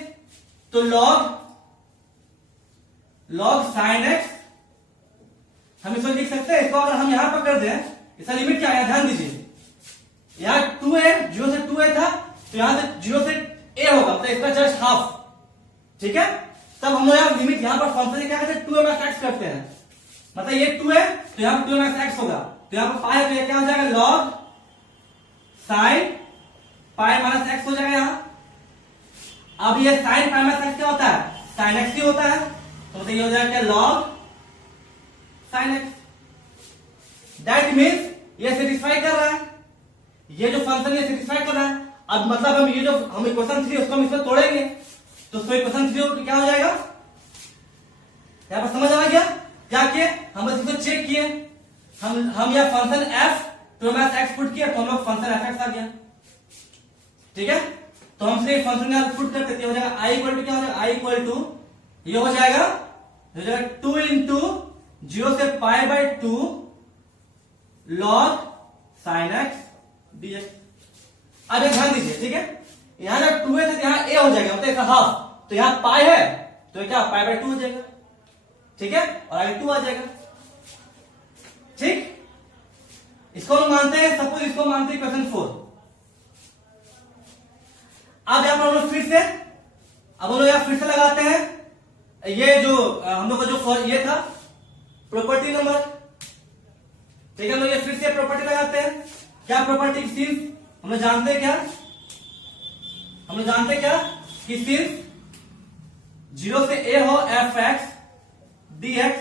तो log sin x हम इसको लिख सकते हैं, इसको अगर हम यहां पर कर दें, इसका लिमिट क्या है, ध्यान दीजिए, यहां 2a 0 से 2a था, तो यहां से 0 से a होगा, मतलब इसका जस्ट हाफ, ठीक है, तब हम लोग यहां लिमिट, यहां पर फंक्शन क्या करते हैं, 2a माइनस x करते हैं, मतलब ये 2 है तो यहां पर 2 माइनस x होगा, तो यहां पर पाई तो ये क्या हो जाएगा, log sin pi minus x हो जाएगा यहां। अब ये sin पाई माइनस x क्या होता है, sin x ही होता है, तो मतलब ये हो जाएगा क्या, log sin x, that means ये सेटिस्फाई कर रहा है, ये जो फंक्शन ये सेटिस्फाई कर रहा है। अब मतलब हम ये जो हम इक्वेशन 3 उसको हम इसमें तोड़ेंगे, तो इक्वेशन 3 क्या हो जाएगा, यहां पर समझ आ गया क्या किए, हम बस इसको चेक किए, हम यह function f 2 minus x put किया, तो हम लोग फंक्शन fx आ गया, ठीक है, तो हम सिर्फ फंक्शन यहां पुट करते हैं, हो जाएगा i इक्वल टू क्या हो जाएगा, i इक्वल टू ये हो जाएगा 2 इंटू 0 से pi by 2 log sin x dx। अब ध्यान दीजिए, ठीक है, यहां जब 2 है तो यहां a हो जाएगा, मतलब इसका हाफ, तो यहां पाई है तो क्या पाई बाई 2 हो जाएगा, ठीक है, और आगे 2 आ जाएगा, ठीक, इसको हम मानते हैं, सपोज इसको मानते हैं इक्वेशन 4। अब यहां पर हम लोग फिर से, अब हम लोग यहां फिर से लगाते हैं, ये जो हम लोग का जो ये था प्रॉपर्टी नंबर, ठीक है, हम लोग ये फिर से प्रॉपर्टी लगाते हैं, क्या प्रॉपर्टी, सिंस हम लोग जानते हैं क्या, हम लोग जानते हैं क्या कि सिंस 0 से a हो fx dx,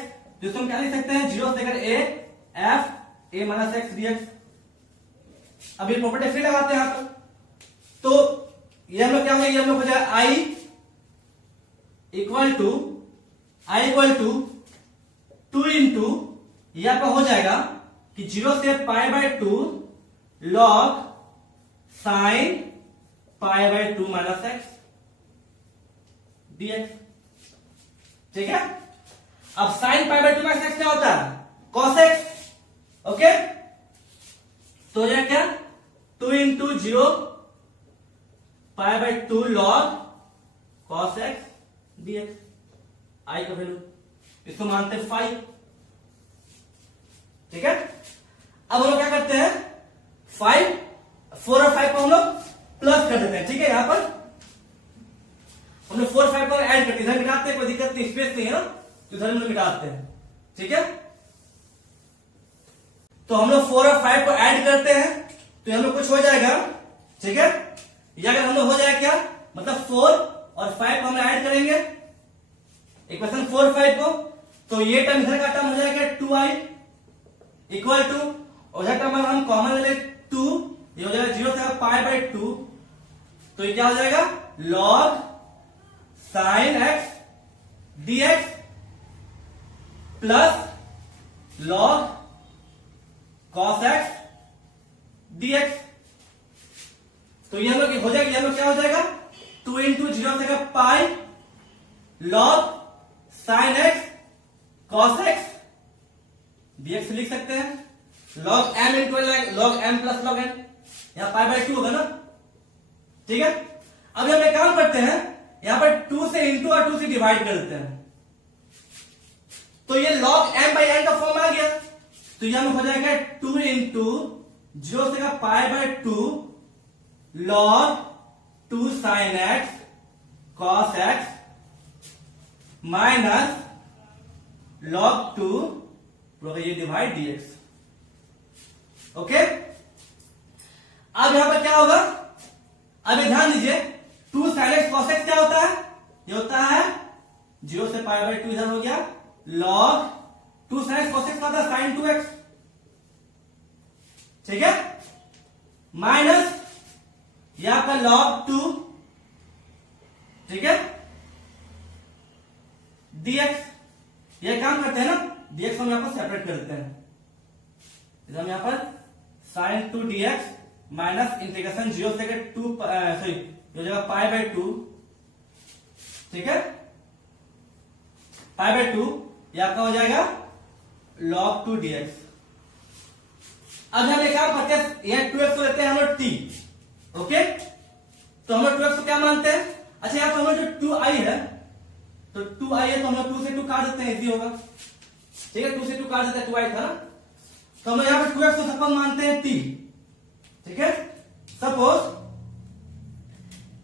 जिसको हम क्या लिख सकते हैं, 0 से लेकर a f a minus x dx। अब ये प्रॉपर्टी फिर लगाते हैं यहां पर, तो ये हम लोग क्या हो जाएगा, ये हम लोग हो जाएगा i इक्वल टू 2 इंटू यहां पर हो जाएगा कि 0 से pi by 2 log sin pi by 2 minus x dx, ठीक है। अब sin pi by 2 minus x क्या होता है, cos x, ओके, तो यह क्या 2 into 0 pi by 2 log cos x dx, i का वैल्यू, इसको मानते हैं 5, ठीक है। अब हम लोग क्या करते हैं, 4 और 5 को हम लोग प्लस कर देते हैं, ठीक है, यहां पर हम लोग 4 5 को ऐड करते हैं, इधर मिटाते हैं, कोई दिक्कत नहीं, स्पेस नहीं है ना, तो इधर हम लोग मिटाते हैं, ठीक है। तो हम लोग 4 और 5 को ऐड करते हैं, तो हम लोग कुछ हो जाएगा, ठीक है, या अगर हम लोग हो जाएगा क्या, मतलब 4 और 5 को हम ऐड करेंगे इक्वेशन 4 5 को, तो ये टर्म इधर का टर्म हो जाएगा 2i इक्वल टू, और इधर टर्म हम कॉमन ले 2, ये हो जाएगा 0 से पाई बाई 2, तो ये क्या हो जाएगा log sign X dx plus log cos x dx। तो ये हम लोग हो जाएगा, ये हम लोग क्या हो जाएगा 2 इंटू 0 से pi log sine x cos x dx लिख सकते हैं। Log m into log m plus log n, यहां पाई बाय 2 होगा ना, ठीक है। अब हम एक काम करते हैं, यहां पर 2 से इंटू और 2 से डिवाइड कर देते हैं, तो ये log m बाई n का फॉर्म आ गया। तो यह हो जाएगा 2 इंटू 0 से pi by 2 log 2 sine x cos x minus log 2 ये डिवाइड dx। ओके, अब यहां पर क्या होगा, अब ये ध्यान दीजिए 2 साइन एक्स कॉस एक्स क्या होता है, ये होता है 0 से पाई बाय 2 इधर हो गया log 2 sine x cos x का होता है साइन 2x, ठीक है, माइनस यह आपका log 2, ठीक है, dx। ये काम करते हैं ना, dx हम यहां पर सेपरेट कर देते हैं, इधर हम यहां पर साइन 2 dx माइनस इंटीग्रेशन 0 से 2 सॉरी हो जाएगा पाई बाय 2, ठीक है, पाई बाय 2 ये आपका हो जाएगा log 2 dx। अब हम एक काम करते हैं, यह 2x को लेते हैं हम लोग t, ओके, तो हम लोग 2x को क्या मानते हैं, अच्छा यहां पर हम लोग जो 2i है, तो 2i है तो हम लोग 2 से 2 काट देते हैं, इजी होगा, ठीक है, 2 से 2 काट देते हैं, 2i था ना, तो हम लोग यहां पर 2x को सपोज मानते हैं t, ठीक है, सपोज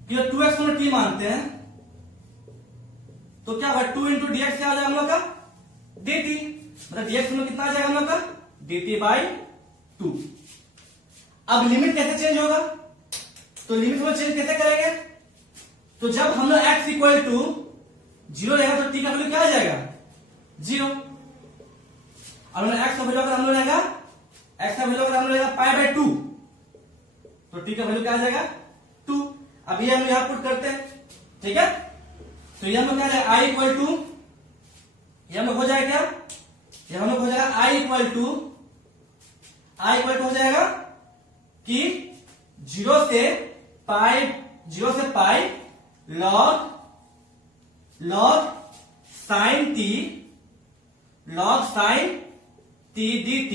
कि 2x हम लोग t मानते हैं, तो क्या होगा 2 इंटू dx क्या हो जाएगा हम लोग का dt, मतलब dx हम लोग कितना आ जाएगा हम लोग का dt बाई 2। अब लिमिट कैसे चेंज होगा, तो लिमिट हम चेंज कैसे करेंगे, तो जब हम लोग x इक्वल टू 0 रहेगा तो t का वैल्यू क्या आ जाएगा 0, और x का वैल्यू अगर हम लोग रहेगा, x का वैल्यू अगर हम लोग रहेगा पाई बाय 2, तो t का वैल्यू क्या आ जाएगा 2। अब ये हम लोग यहां पुट करते हैं, ठीक है, तो ये हम लोग क्या जाएगा i इक्वल टू, ये हम लोग हो जाएगा क्या, ये हम लोग हो जाएगा i इक्वल टू हो जाएगा कि 0 से पाई log साइन t dt,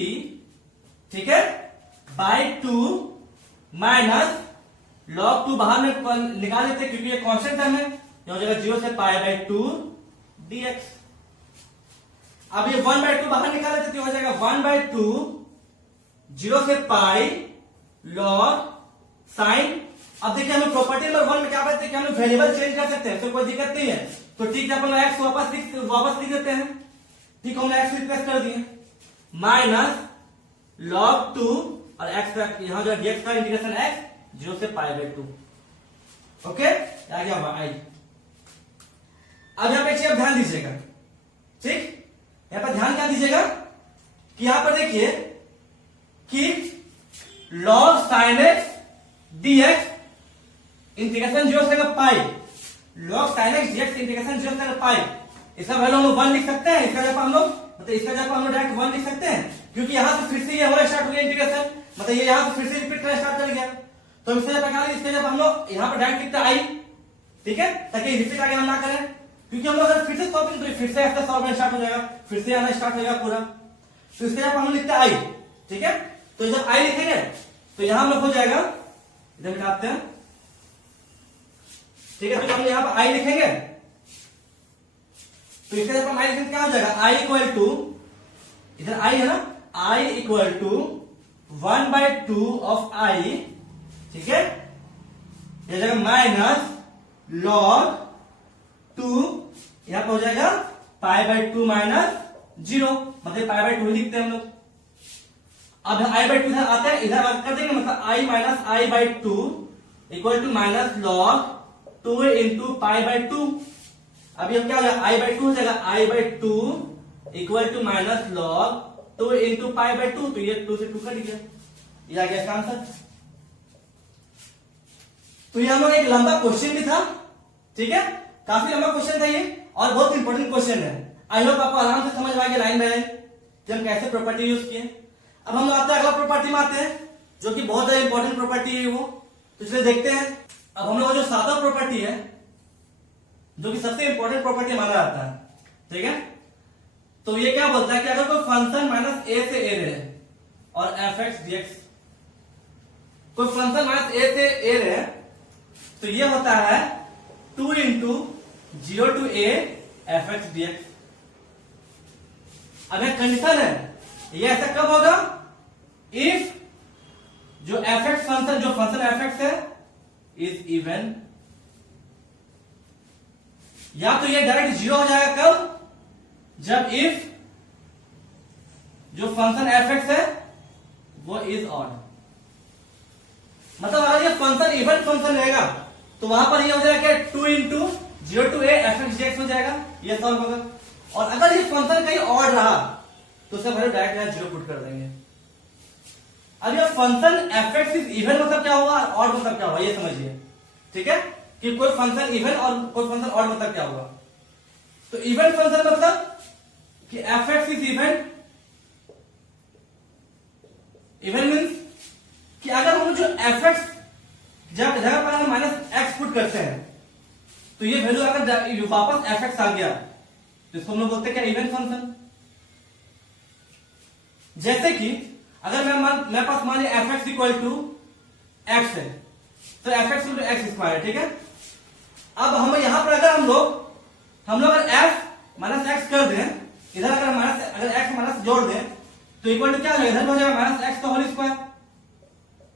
ठीक है, बाई 2 माइनस log 2 बाहर में निकाल लेते क्योंकि ये कांस्टेंट टर्म है, ये हो जाएगा 0 से पाई बाय 2 dx। अब ये 1 बाय 2 बाहर निकाल लेते तो हो जाएगा 1 बाय 2 0 से पाई log साइन। अब देखिए हम प्रॉपर्टी नंबर 1 में क्या कहते हैं कि हम वेरिएबल चेंज कर सकते हैं, तो कोई दिक्कत नहीं है, तो ठीक है अपन x वापस लिख देते हैं, ठीक, हमने x रिप्लेस कर दिए, माइनस log 2 और x का यहां जो dx का इंटीग्रेशन x 0 से पाई बाय 2, ओके, आ गया y। अब यहां पे चीज ध्यान दीजिएगा, ठीक, यहां पर ध्यान क्या दीजिएगा कि यहां पर देखिए कि log sin x dx integration 0 से पाई, log sin x dx integration 0 से पाई, इसका वैल्यू हम लोग 1 लिख सकते हैं, इसका जगह हम लोग मतलब इसका जगह हम लोग डायरेक्ट 1 लिख सकते हैं, क्योंकि यहां से फिर से ये होना स्टार्ट हो गया इंटीग्रेशन, मतलब ये यहां से फिर से रिपीट करना स्टार्ट कर गया, तो इससे प्रकार इसके जब हम लोग यहां पर डायरेक्ट लिखते हैं i, ठीक है, ताकि रिपीट आगे हम ना करें, क्योंकि हम लोग अगर फिर से सॉल्विंग तो फिर से ऐसा सॉल्व स्टार्ट हो जाएगा, फिर से आना स्टार्ट हो जाएगा पूरा, तो इसके जब हम लिखते हैं i, ठीक है, तो जब i लिखेंगे तो यहां हम लोग हो जाएगा, इधर मिटाते हैं, ठीक है, तो हम यहां पर i लिखेंगे, तो इसके जब हम i लिखेंगे क्या हो जाएगा i इक्वल टू, इधर i है ना, i equal to 1 by 2 of i, ठीक है, यह जाएगा माइनस log 2, यहां पर हो जाएगा पाई बाय 2 माइनस 0, मतलब पाई बाय 2 लिखते हैं हम लोग। अब i बाय 2 इधर आता है, इधर कर देंगे, मतलब i minus i by 2 equal to minus log 2 into pi by 2। अभी हम क्या हो जाएगा i बाय 2 हो जाएगा i by 2 equal to minus log 2 into pi by 2, तो ये 2 से 2 कट गया, ये आ गया इसका आंसर। तो ये हम लोग एक लंबा क्वेश्चन भी था, ठीक है, काफी लंबा क्वेश्चन था ये और बहुत इंपॉर्टेंट क्वेश्चन है। आई होप आपको आराम से समझ में आ गया लाइन बाय लाइन कि हम कैसे प्रॉपर्टी यूज किए। अब हम लोग आते हैं अगला प्रॉपर्टी में आते हैं जो कि बहुत ज्यादा इंपॉर्टेंट प्रॉपर्टी है वो, तो चलिए देखते हैं। अब हम लोग जो सातवां प्रॉपर्टी है जो कि सबसे इंपॉर्टेंट प्रॉपर्टी माना जाता है, ठीक है, तो ये क्या बोलता है कि अगर कोई फंक्शन माइनस ए से ए रहे और एफ एक्स डीएक्स, कोई फंक्शन माइनस ए से ए रहे तो ये होता है 2 into 0 to A F X DX. अब एक कंडीशन है, ये ऐसा कब होगा, इफ जो एफ एक्स फंक्शन, जो फंक्शन एफ एक्स है इज इवन, या तो ये डायरेक्ट 0 हो जाएगा कब, जब इफ जो फंक्शन एफ एक्स है वो इज ऑड। मतलब अगर ये फंक्शन इवन फंक्शन रहेगा तो वहां पर ये हो जाएगा 2 into 0 to A F X DX हो जाएगा, ये सॉल्व होगा। और अगर ये फंक्शन कहीं और रहा तो उसे वैल्यू डायरेक्ट यहां 0 पुट कर देंगे। अब ये function F x is even मतलब क्या होगा, ऑड मतलब क्या होगा, ये समझिए, ठीक है, कि कोई फंक्शन इवन और कोई फंक्शन ऑड मतलब क्या होगा। तो इवन फंक्शन मतलब कि F x is even, even means कि अगर हम जो एफ एक्स जगह पर हम माइनस एक्स पुट करते हैं तो ये वैल्यू अगर वापस एफ एक्स आ गया तो इसको हम लोग बोलते हैं क्या, इवन फंक्शन। जैसे कि अगर मेरे पास मान लिया F x equal to X है तो F x equal to X square, ठीक है। अब हम यहां पर अगर हम लोग अगर एफ माइनस एक्स कर दें, इधर अगर एक्स माइनस जोड़ दें तो इक्वल टू क्या हो जाएगा, इधर हो जाएगा माइनस एक्स का होल स्क्वायर,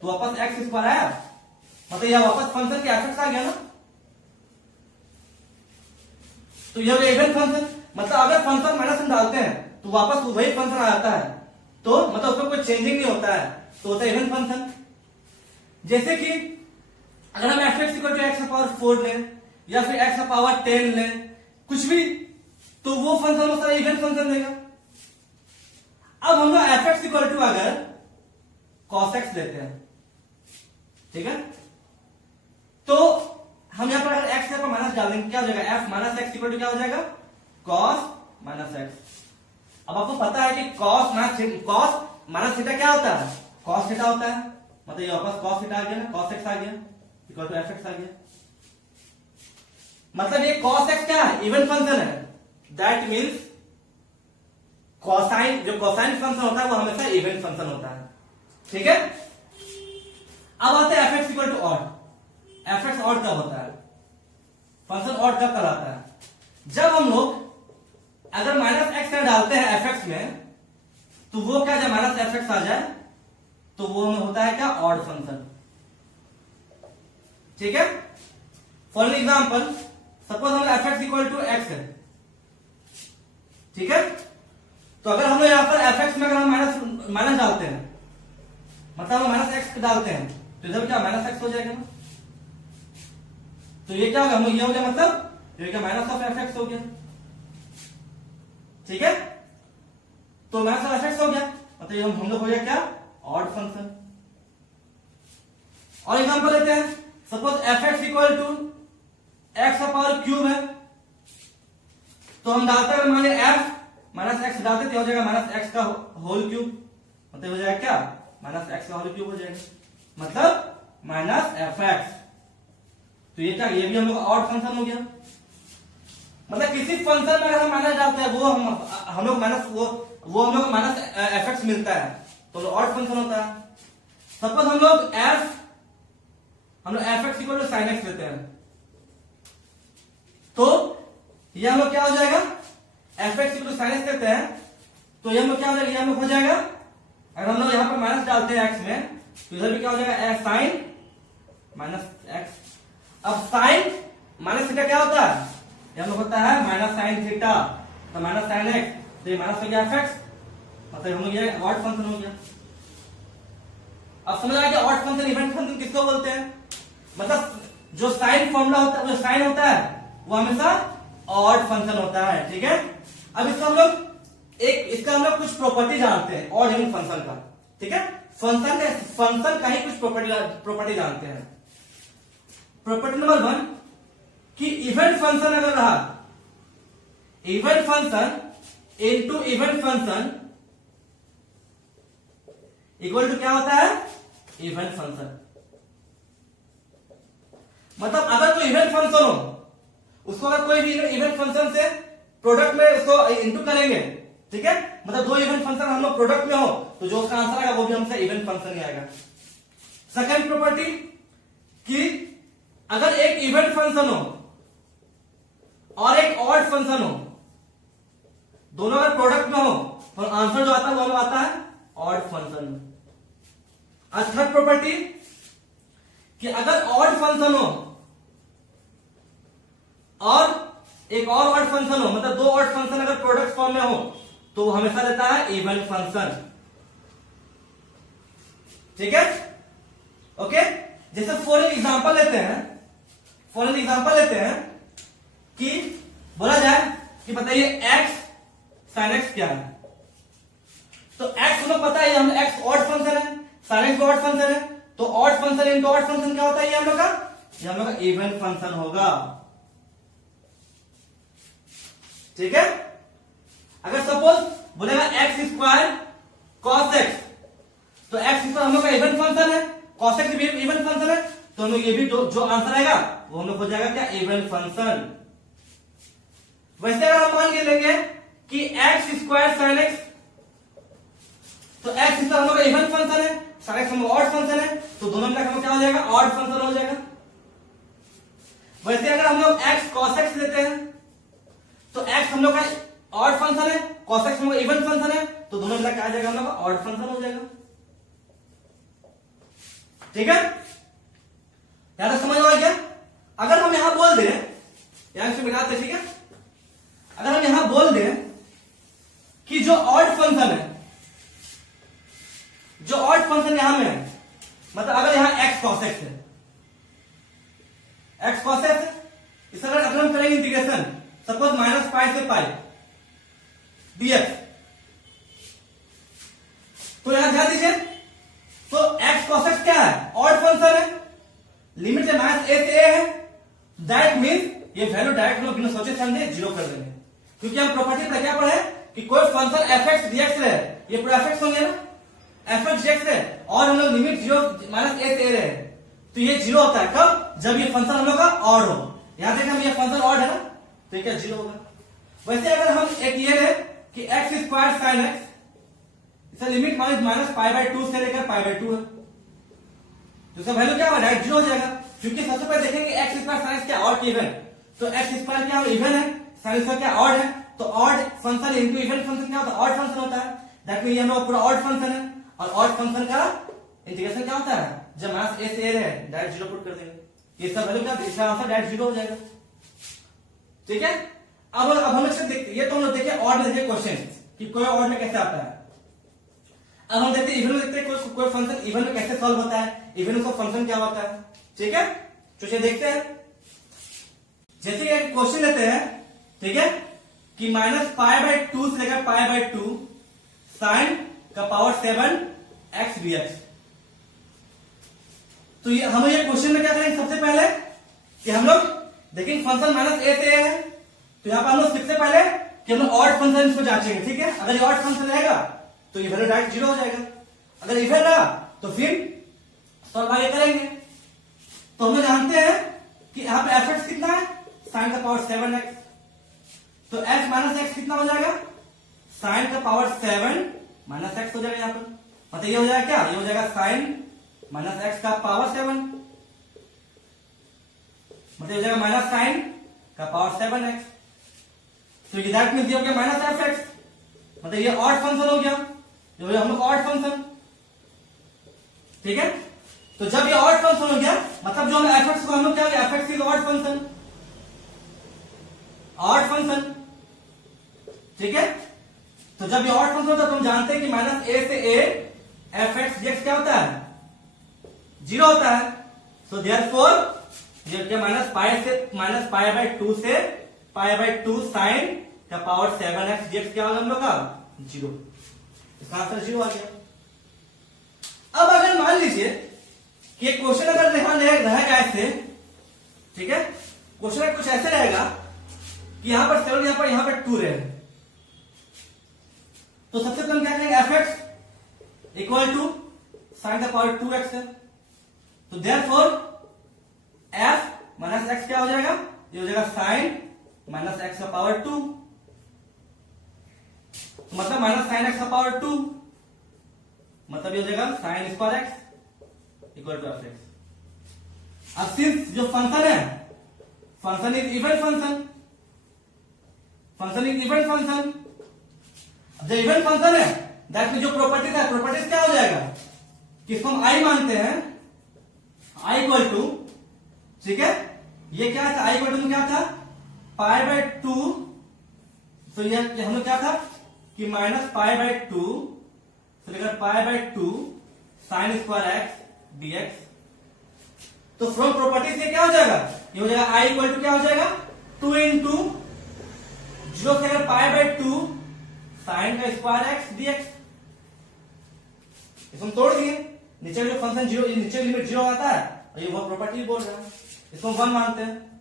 तो वापस एक्स स्क्वायर आया, मतलब यह वापस फंक्शन के एफ एक्स आ गया ना, तो यह हो गया इवन फंक्शन। मतलब अगर फंक्शन माइनस हम डालते हैं तो वापस वही फंक्शन आ जाता है, तो मतलब उसमें कोई चेंजिंग नहीं होता है, तो होता है इवन फंक्शन। जैसे कि अगर हम F x equal to X power 4 लें या फिर एक्स पावर 10 लें, कुछ भी, तो वो फंक्शन होता है इवन फंक्शन देगा। अब हम लोग एफ एक्स इक्वल टू अगर कॉस एक्स लेते हैं, ठीक है, तो हम यहां पर अगर एक्स पर माइनस डाल देंगे क्या हो जाएगा, F minus X equal to क्या हो जाएगा, कॉस माइनस एक्स। अब आपको पता है कि कॉस माइनस थीटा क्या होता है, कॉस थीटा होता है, मतलब ये वापस कॉस थीटा आ गया ना, कॉस एक्स आ गया इक्वल टू एफ एक्स आ गया। मतलब ये कॉस एक्स क्या है, इवन फंक्शन है, दैट मीन्स कोसाइन, जो कोसाइन फंक्शन होता है वो हमेशा इवन फंक्शन होता है, ठीक है। अब आते हैं F x equal to odd. F X odd कब होता है, फंक्शन ऑड कब कहलाता है, जब हम लोग अगर माइनस एक्स डालते हैं एफ एक्स में तो वो क्या, जब माइनस एफ एक्स आ जाए तो वो हमें होता है क्या, ऑड फंक्शन, ठीक है। फॉर एग्जाम्पल सपोज हम F x equal to X है, ठीक है, तो अगर हम लोग यहां पर एफ एक्स में अगर हम माइनस डालते हैं, मतलब हम माइनस एक्स डालते हैं तो इधर क्या माइनस एक्स हो जाएगा ना, तो ये क्या होगा, हम ये हो गया, मतलब ये क्या माइनस ऑफ एफ एक्स हो गया, ठीक है। तो माइनस ऑफ एफ एक्स हो गया, मतलब हम लोग हो गया क्या, ऑड फंक्शन। और एग्जांपल लेते हैं, suppose F x equal to X का पावर क्यूब है, तो हम डालते हैं, मान लीजिए एफ माइनस एक्स डालते तो हो जाएगा माइनस एक्स का होल क्यूब, मतलब हो जाएगा क्या, माइनस एक्स का होल क्यूब हो जाएगा, मतलब माइनस एफ एक्स। तो ये क्या, ये भी हम लोग ऑड फंक्शन हो गया। मतलब किसी फंक्शन में अगर हम माइनस डालते हैं वो हम लोग माइनस वो हम लोग माइनस एफ एक्स मिलता है तो ऑड फंक्शन होता है। सपोज हम लोग f x equal to sine x लेते हैं, तो ये हम लोग क्या हो जाएगा, f x equal to sine x लेते हैं तो ये हम लोग क्या हो जाएगा, ये हम लोग हो जाएगा, अगर हम लोग यहां पर माइनस डालते हैं एक्स में तो इधर भी क्या हो जाएगा, साइन माइनस एक्स। अब साइन माइनस थीटा क्या होता है, ये हम लोग होता है माइनस साइन थीटा, तो माइनस साइन एक्स, तो ये माइनस हो गया एफ एक्स, मतलब हम लोग ये ऑड फंक्शन हो गया। अब समझ आया कि ऑड फंक्शन इवन फंक्शन किसको बोलते हैं, मतलब जो साइन फॉर्मूला होता है, जो साइन होता है वो हमेशा ऑड फंक्शन होता है, ठीक है। अब इसका हम लोग कुछ प्रॉपर्टी जानते हैं ऑड इवन फंक्शन का, ठीक है। फंक्शन का ही कुछ प्रॉपर्टी जानते हैं। प्रॉपर्टी नंबर 1, कि इवेंट फंक्शन अगर रहा, even function into even function equal to क्या होता है, इवेंट फंक्शन। मतलब अगर कोई इवेंट फंक्शन हो, उसको अगर कोई भी इवेंट फंक्शन से प्रोडक्ट में उसको इनटू करेंगे, ठीक है, मतलब दो इवेंट फंक्शन हम लोग प्रोडक्ट में हो तो जो उसका आंसर आएगा वो भी हमसे इवेंट फंक्शन ही आएगा। सेकंड प्रॉपर्टी कि अगर एक इवेंट फंक्शन हो और एक ऑड फंक्शन हो, दोनों अगर प्रोडक्ट में हो तो आंसर जो आता है वो आता है ऑड फंक्शन। थर्ड प्रॉपर्टी कि अगर ऑड फंक्शन हो और एक और ऑड फंक्शन हो, मतलब दो ऑड फंक्शन अगर प्रोडक्ट फॉर्म में हो तो वो हमेशा देता है इवेंट फंक्शन। ठीक है, ओके। जैसे फॉर एग्जांपल लेते हैं, कि बोला जाए कि बताइए x sin x क्या है, तो x हमें पता है, हम x ऑड फंक्शन है, sin x ऑड फंक्शन है, तो odd function into odd function क्या होता है, ये हम लोग का इवेंट फंक्शन होगा। ठीक है, अगर सपोज बोलेगा एक्स स्क्वायर कॉस एक्स, तो एक्स स्क्वायर हम लोग का इवेंट फंक्शन है, कॉस एक्स भी इवेंट फंक्शन है, तो हम लोग ये भी जो आंसर आएगा वो हम लोग हो जाएगा क्या, इवेंट फंक्शन। वैसे अगर हम मान के लेंगे कि एक्स स्क्वायर साइन एक्स, तो एक्स स्क्वायर हम लोग का इवेंट फंक्शन है, साइन एक्स हम लोग ऑड फंक्शन है, तो दोनों मिलकर हम लोग क्या हो जाएगा, ऑड फंक्शन हो जाएगा। वैसे अगर हम लोग एक्स कॉस एक्स लेते हैं, तो x हम लोग का ऑड फंक्शन है, cos x हम लोग इवेंट फंक्शन है, तो दोनों मिलकर आ जाएगा हम लोग का ऑड फंक्शन हो जाएगा। ठीक है, यहां तक समझ में क्या? अगर हम यहां बोल दें, यहां से मिलाते, ठीक है, अगर हम यहां बोल दें कि जो ऑड फंक्शन है, जो ऑड फंक्शन यहां में है, मतलब अगर यहां x cos x है, x cos x है, इस अगर हम करेंगे इंटीग्रेशन, सपोज माइनस पाई से पाई dx, तो यहां ध्यान दीजिए, तो x cos x क्या है, ऑड फंक्शन है, लिमिट है माइनस a से a है, दैट मींस ये वैल्यू डायरेक्ट हम लोग बिना सोचे समझे जीरो कर देंगे, क्योंकि हम प्रॉपर्टी पर क्या पढ़े कि कोई फंक्शन fx dx रहे, ये पूरा fx होंगे ना, fx dx रहे, और हम लोग लिमिट जीरो माइनस a से a रहे, तो ये जीरो होता है कब, जब ये फंक्शन हम लोग का ऑड हो। यहां देखें हम ये फंक्शन ऑड है ना, तो क्या जीरो होगा। वैसे अगर हम एक ये है कि एक्स स्क्वायर साइन एक्स, इसका लिमिट माइनस पाई बाय 2 से लेकर पाई बाय 2 है, तो इसका वैल्यू क्या होगा, डायरेक्ट जीरो हो जाएगा, क्योंकि सबसे पहले देखेंगे एक्स स्क्वायर साइन एक्स क्या ऑड की इवन, तो एक्स स्क्वायर क्या इवन है, साइन स्क्वायर क्या ऑड है, तो odd function into even function क्या होता है, ऑड फंक्शन होता है, दैट मीन ये हम लोग पूरा ऑड फंक्शन है, और ऑड फंक्शन का इंटीग्रेशन क्या होता है, जब माइनस a से a है डायरेक्ट जीरो पुट कर देंगे, ये सब वैल्यू क्या, इसका आंसर डायरेक्ट जीरो हो जाएगा। ठीक है, अब हम इससे देखते, ये तो हम लोग देखे ऑड में देखे क्वेश्चन कि कोई ऑड में कैसे आता है। अब हम देखते हैं इवन में, देखते हैं कोई फंक्शन इवन में कैसे सॉल्व होता है, इवन का फंक्शन क्या होता है। ठीक है, तो चलिए देखते हैं। जैसे एक क्वेश्चन लेते हैं, ठीक है, कि माइनस पाई बाय 2 से लेकर पाई बाय 2 साइन का पावर 7 एक्स dx, तो ये हम ये क्वेश्चन में क्या करेंगे, सबसे पहले कि हम लोग देखेंगे फंक्शन माइनस a से a है, तो यहां पर हम लोग सबसे पहले कि हम लोग ऑड फंक्शन इसको जांचेंगे। ठीक है, अगर ये ऑड फंक्शन रहेगा तो ये वैल्यू डायरेक्ट जीरो हो जाएगा, अगर इवन रहा तो फिर सॉल्व आगे करेंगे। तो हम लोग जानते हैं कि यहाँ पे एफ कितना है, साइन का पावर 7x, तो x माइनस एक्स कितना हो जाएगा, साइन का पावर 7 माइनस एक्स हो जाएगा यहाँ पर, मतलब ये हो जाएगा क्या, ये हो जाएगा साइन माइनस एक्स का पावर 7, मतलब हो जाएगा माइनस साइन का पावर 7x, तो ये दैट मींस ये हो गया माइनस fx, मतलब ये ऑड फंक्शन हो गया, जो हम लोग ऑड फंक्शन। ठीक है, तो जब ये ऑड फंक्शन हो गया, मतलब जो हम fx को हम लोग क्या हो गया, fx is odd function, odd function. ठीक है, तो जब ये ऑड फंक्शन होता है तो हम जानते हैं कि माइनस a से a fx dx क्या होता है, जीरो होता है, सो देयरफॉर ये क्या माइनस पाई बाय 2 से पाई बाय 2 साइन का पावर 7x dx क्या होगा हम लोग का, जीरो, इसका आंसर जीरो आ गया। अब अगर मान लीजिए कि क्वेश्चन अगर रहेगा ऐसे, ठीक है, क्वेश्चन कुछ ऐसे रहेगा कि यहां पर 7 यहां पर 2 रहे, तो सबसे पहले हम क्या करेंगे, f x equal to sine the power 2x है, तो देयरफॉर एफ माइनस एक्स क्या हो जाएगा, ये हो जाएगा साइन माइनस एक्स का पावर 2, तो मतलब माइनस साइन एक्स का पावर 2, मतलब ये हो जाएगा sine square x equal to F x. अब सिंस जो फंक्शन है, function is even function, function is even function, जब इवन फंक्शन है दैट में जो प्रॉपर्टीज है, प्रॉपर्टीज क्या हो जाएगा, किसको हम आई मानते हैं, आई इक्वल टू, ठीक है, ये क्या था, आई इक्वल टू क्या था, पाई बाय 2, तो ये हम लोग क्या था कि माइनस पाई बाय 2 से लेकर pi by 2 sine square x dx. तो फ्रॉम प्रॉपर्टीज ये क्या हो जाएगा, ये हो जाएगा आई इक्वल टू क्या हो जाएगा 2 इंटू 0 से लेकर पाई बाय 2 साइन का स्क्वायर एक्स डीएक्स। इसको हम तोड़ दिए, नीचे जो फंक्शन 0, नीचे लिमिट 0 आता है और ये वो प्रॉपर्टी बोल रहा है, इसको हम 1 मानते हैं,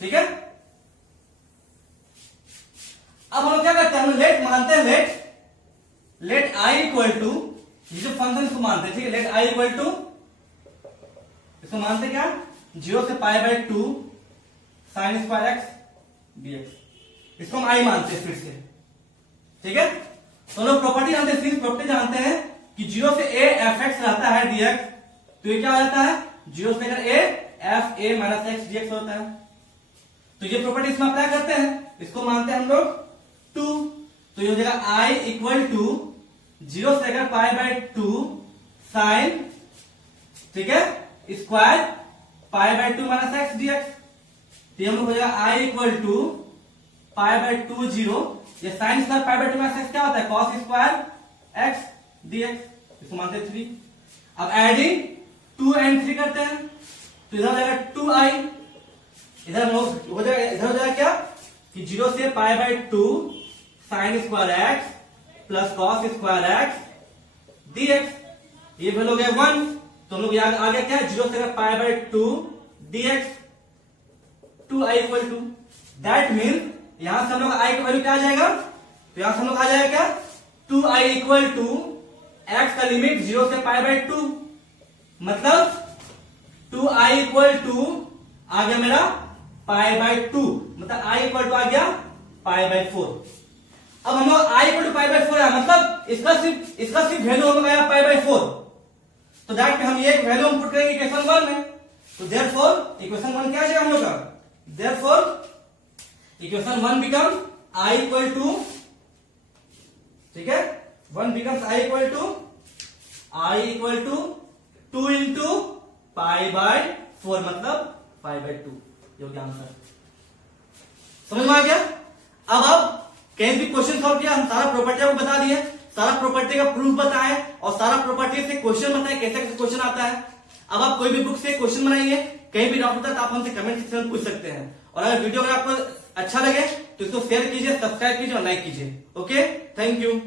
ठीक है। अब हम क्या करते हैं, हम लेट मानते हैं, लेट आई इक्वल टू, ये जो फंक्शन इसको मानते हैं, ठीक है, लेट आई इक्वल टू, इसको मानते हैं क्या 0 से pi by 2 sine square x dx, इसको हम आई मानते हैं फिर से, ठीक है। तो लोग प्रॉपर्टी जानते हैं, प्रॉपर्टी जानते हैं कि 0 से ए एफ एक्स रहता है डीएक्स, तो ये क्या हो जाता है 0 से लेकर a F A minus x dx होता है, तो ये प्रॉपर्टी इसमें अप्लाई करते हैं, इसको मानते हैं हम लोग 2, तो ये हो जाएगा आई इक्वल टू 0 से लेकर पाई बाय 2 साइन, ठीक है, square pi by 2 minus x dx, तो हम लोग हो जाएगा I equal to pi by 2 0, ये sine square pi by 2 minus x क्या होता है कॉस स्क्वायर एक्स डीएक्स, इसको मानते हैं 3। अब एडिंग 2 एंड 3 करते हैं, तो इधर हो जाएगा 2i, इधर हो जाएगा क्या कि 0 से pi by 2 sine square x plus cos square x dx, ये वैल्यू हो गया 1, तो हम लोग यहाँ आ गया क्या 0 से pi by 2 dx 2i equal to, that mean यहां से हम लोग i का वैल्यू क्या आ जाएगा, तो यहां से हम लोग आ जाएगा क्या 2i इक्वल टू एक्स का लिमिट 0 से पाई बाय 2, मतलब 2i इक्वल टू आ गया मेरा पाई बाय 2, मतलब i इक्वल टू आ गया पाई बाय 4। अब हम लोग i equal to pi by 4 है, मतलब इसका सिर्फ वैल्यू हम लोग आया पाई बाय 4, तो दैट हम ये वैल्यू हम पुट करेंगे इक्वेशन 1 में, तो देयरफॉर इक्वेशन 1 क्या आ जाएगा हम लोग का, therefore equation 1 become i equal to, ठीक है, 1 becomes i equal to 2 into pi by 4, मतलब पाई बाय 2, ये हो गया आंसर। समझ में आ गया। अब कहीं भी क्वेश्चन सॉल्व किया, हम सारा प्रॉपर्टी को बता दिए, सारा प्रॉपर्टी का प्रूफ बताए और सारा प्रॉपर्टी से क्वेश्चन बताए कैसे कैसे क्वेश्चन आता है। अब आप कोई भी बुक से क्वेश्चन बनाइए, कहीं भी डाउट होता है तो आप हमसे कमेंट सेक्शन में पूछ सकते हैं, और अगर वीडियो अगर आपको अच्छा लगे तो इसको शेयर कीजिए, सब्सक्राइब कीजिए और लाइक कीजिए। Okay, thank you.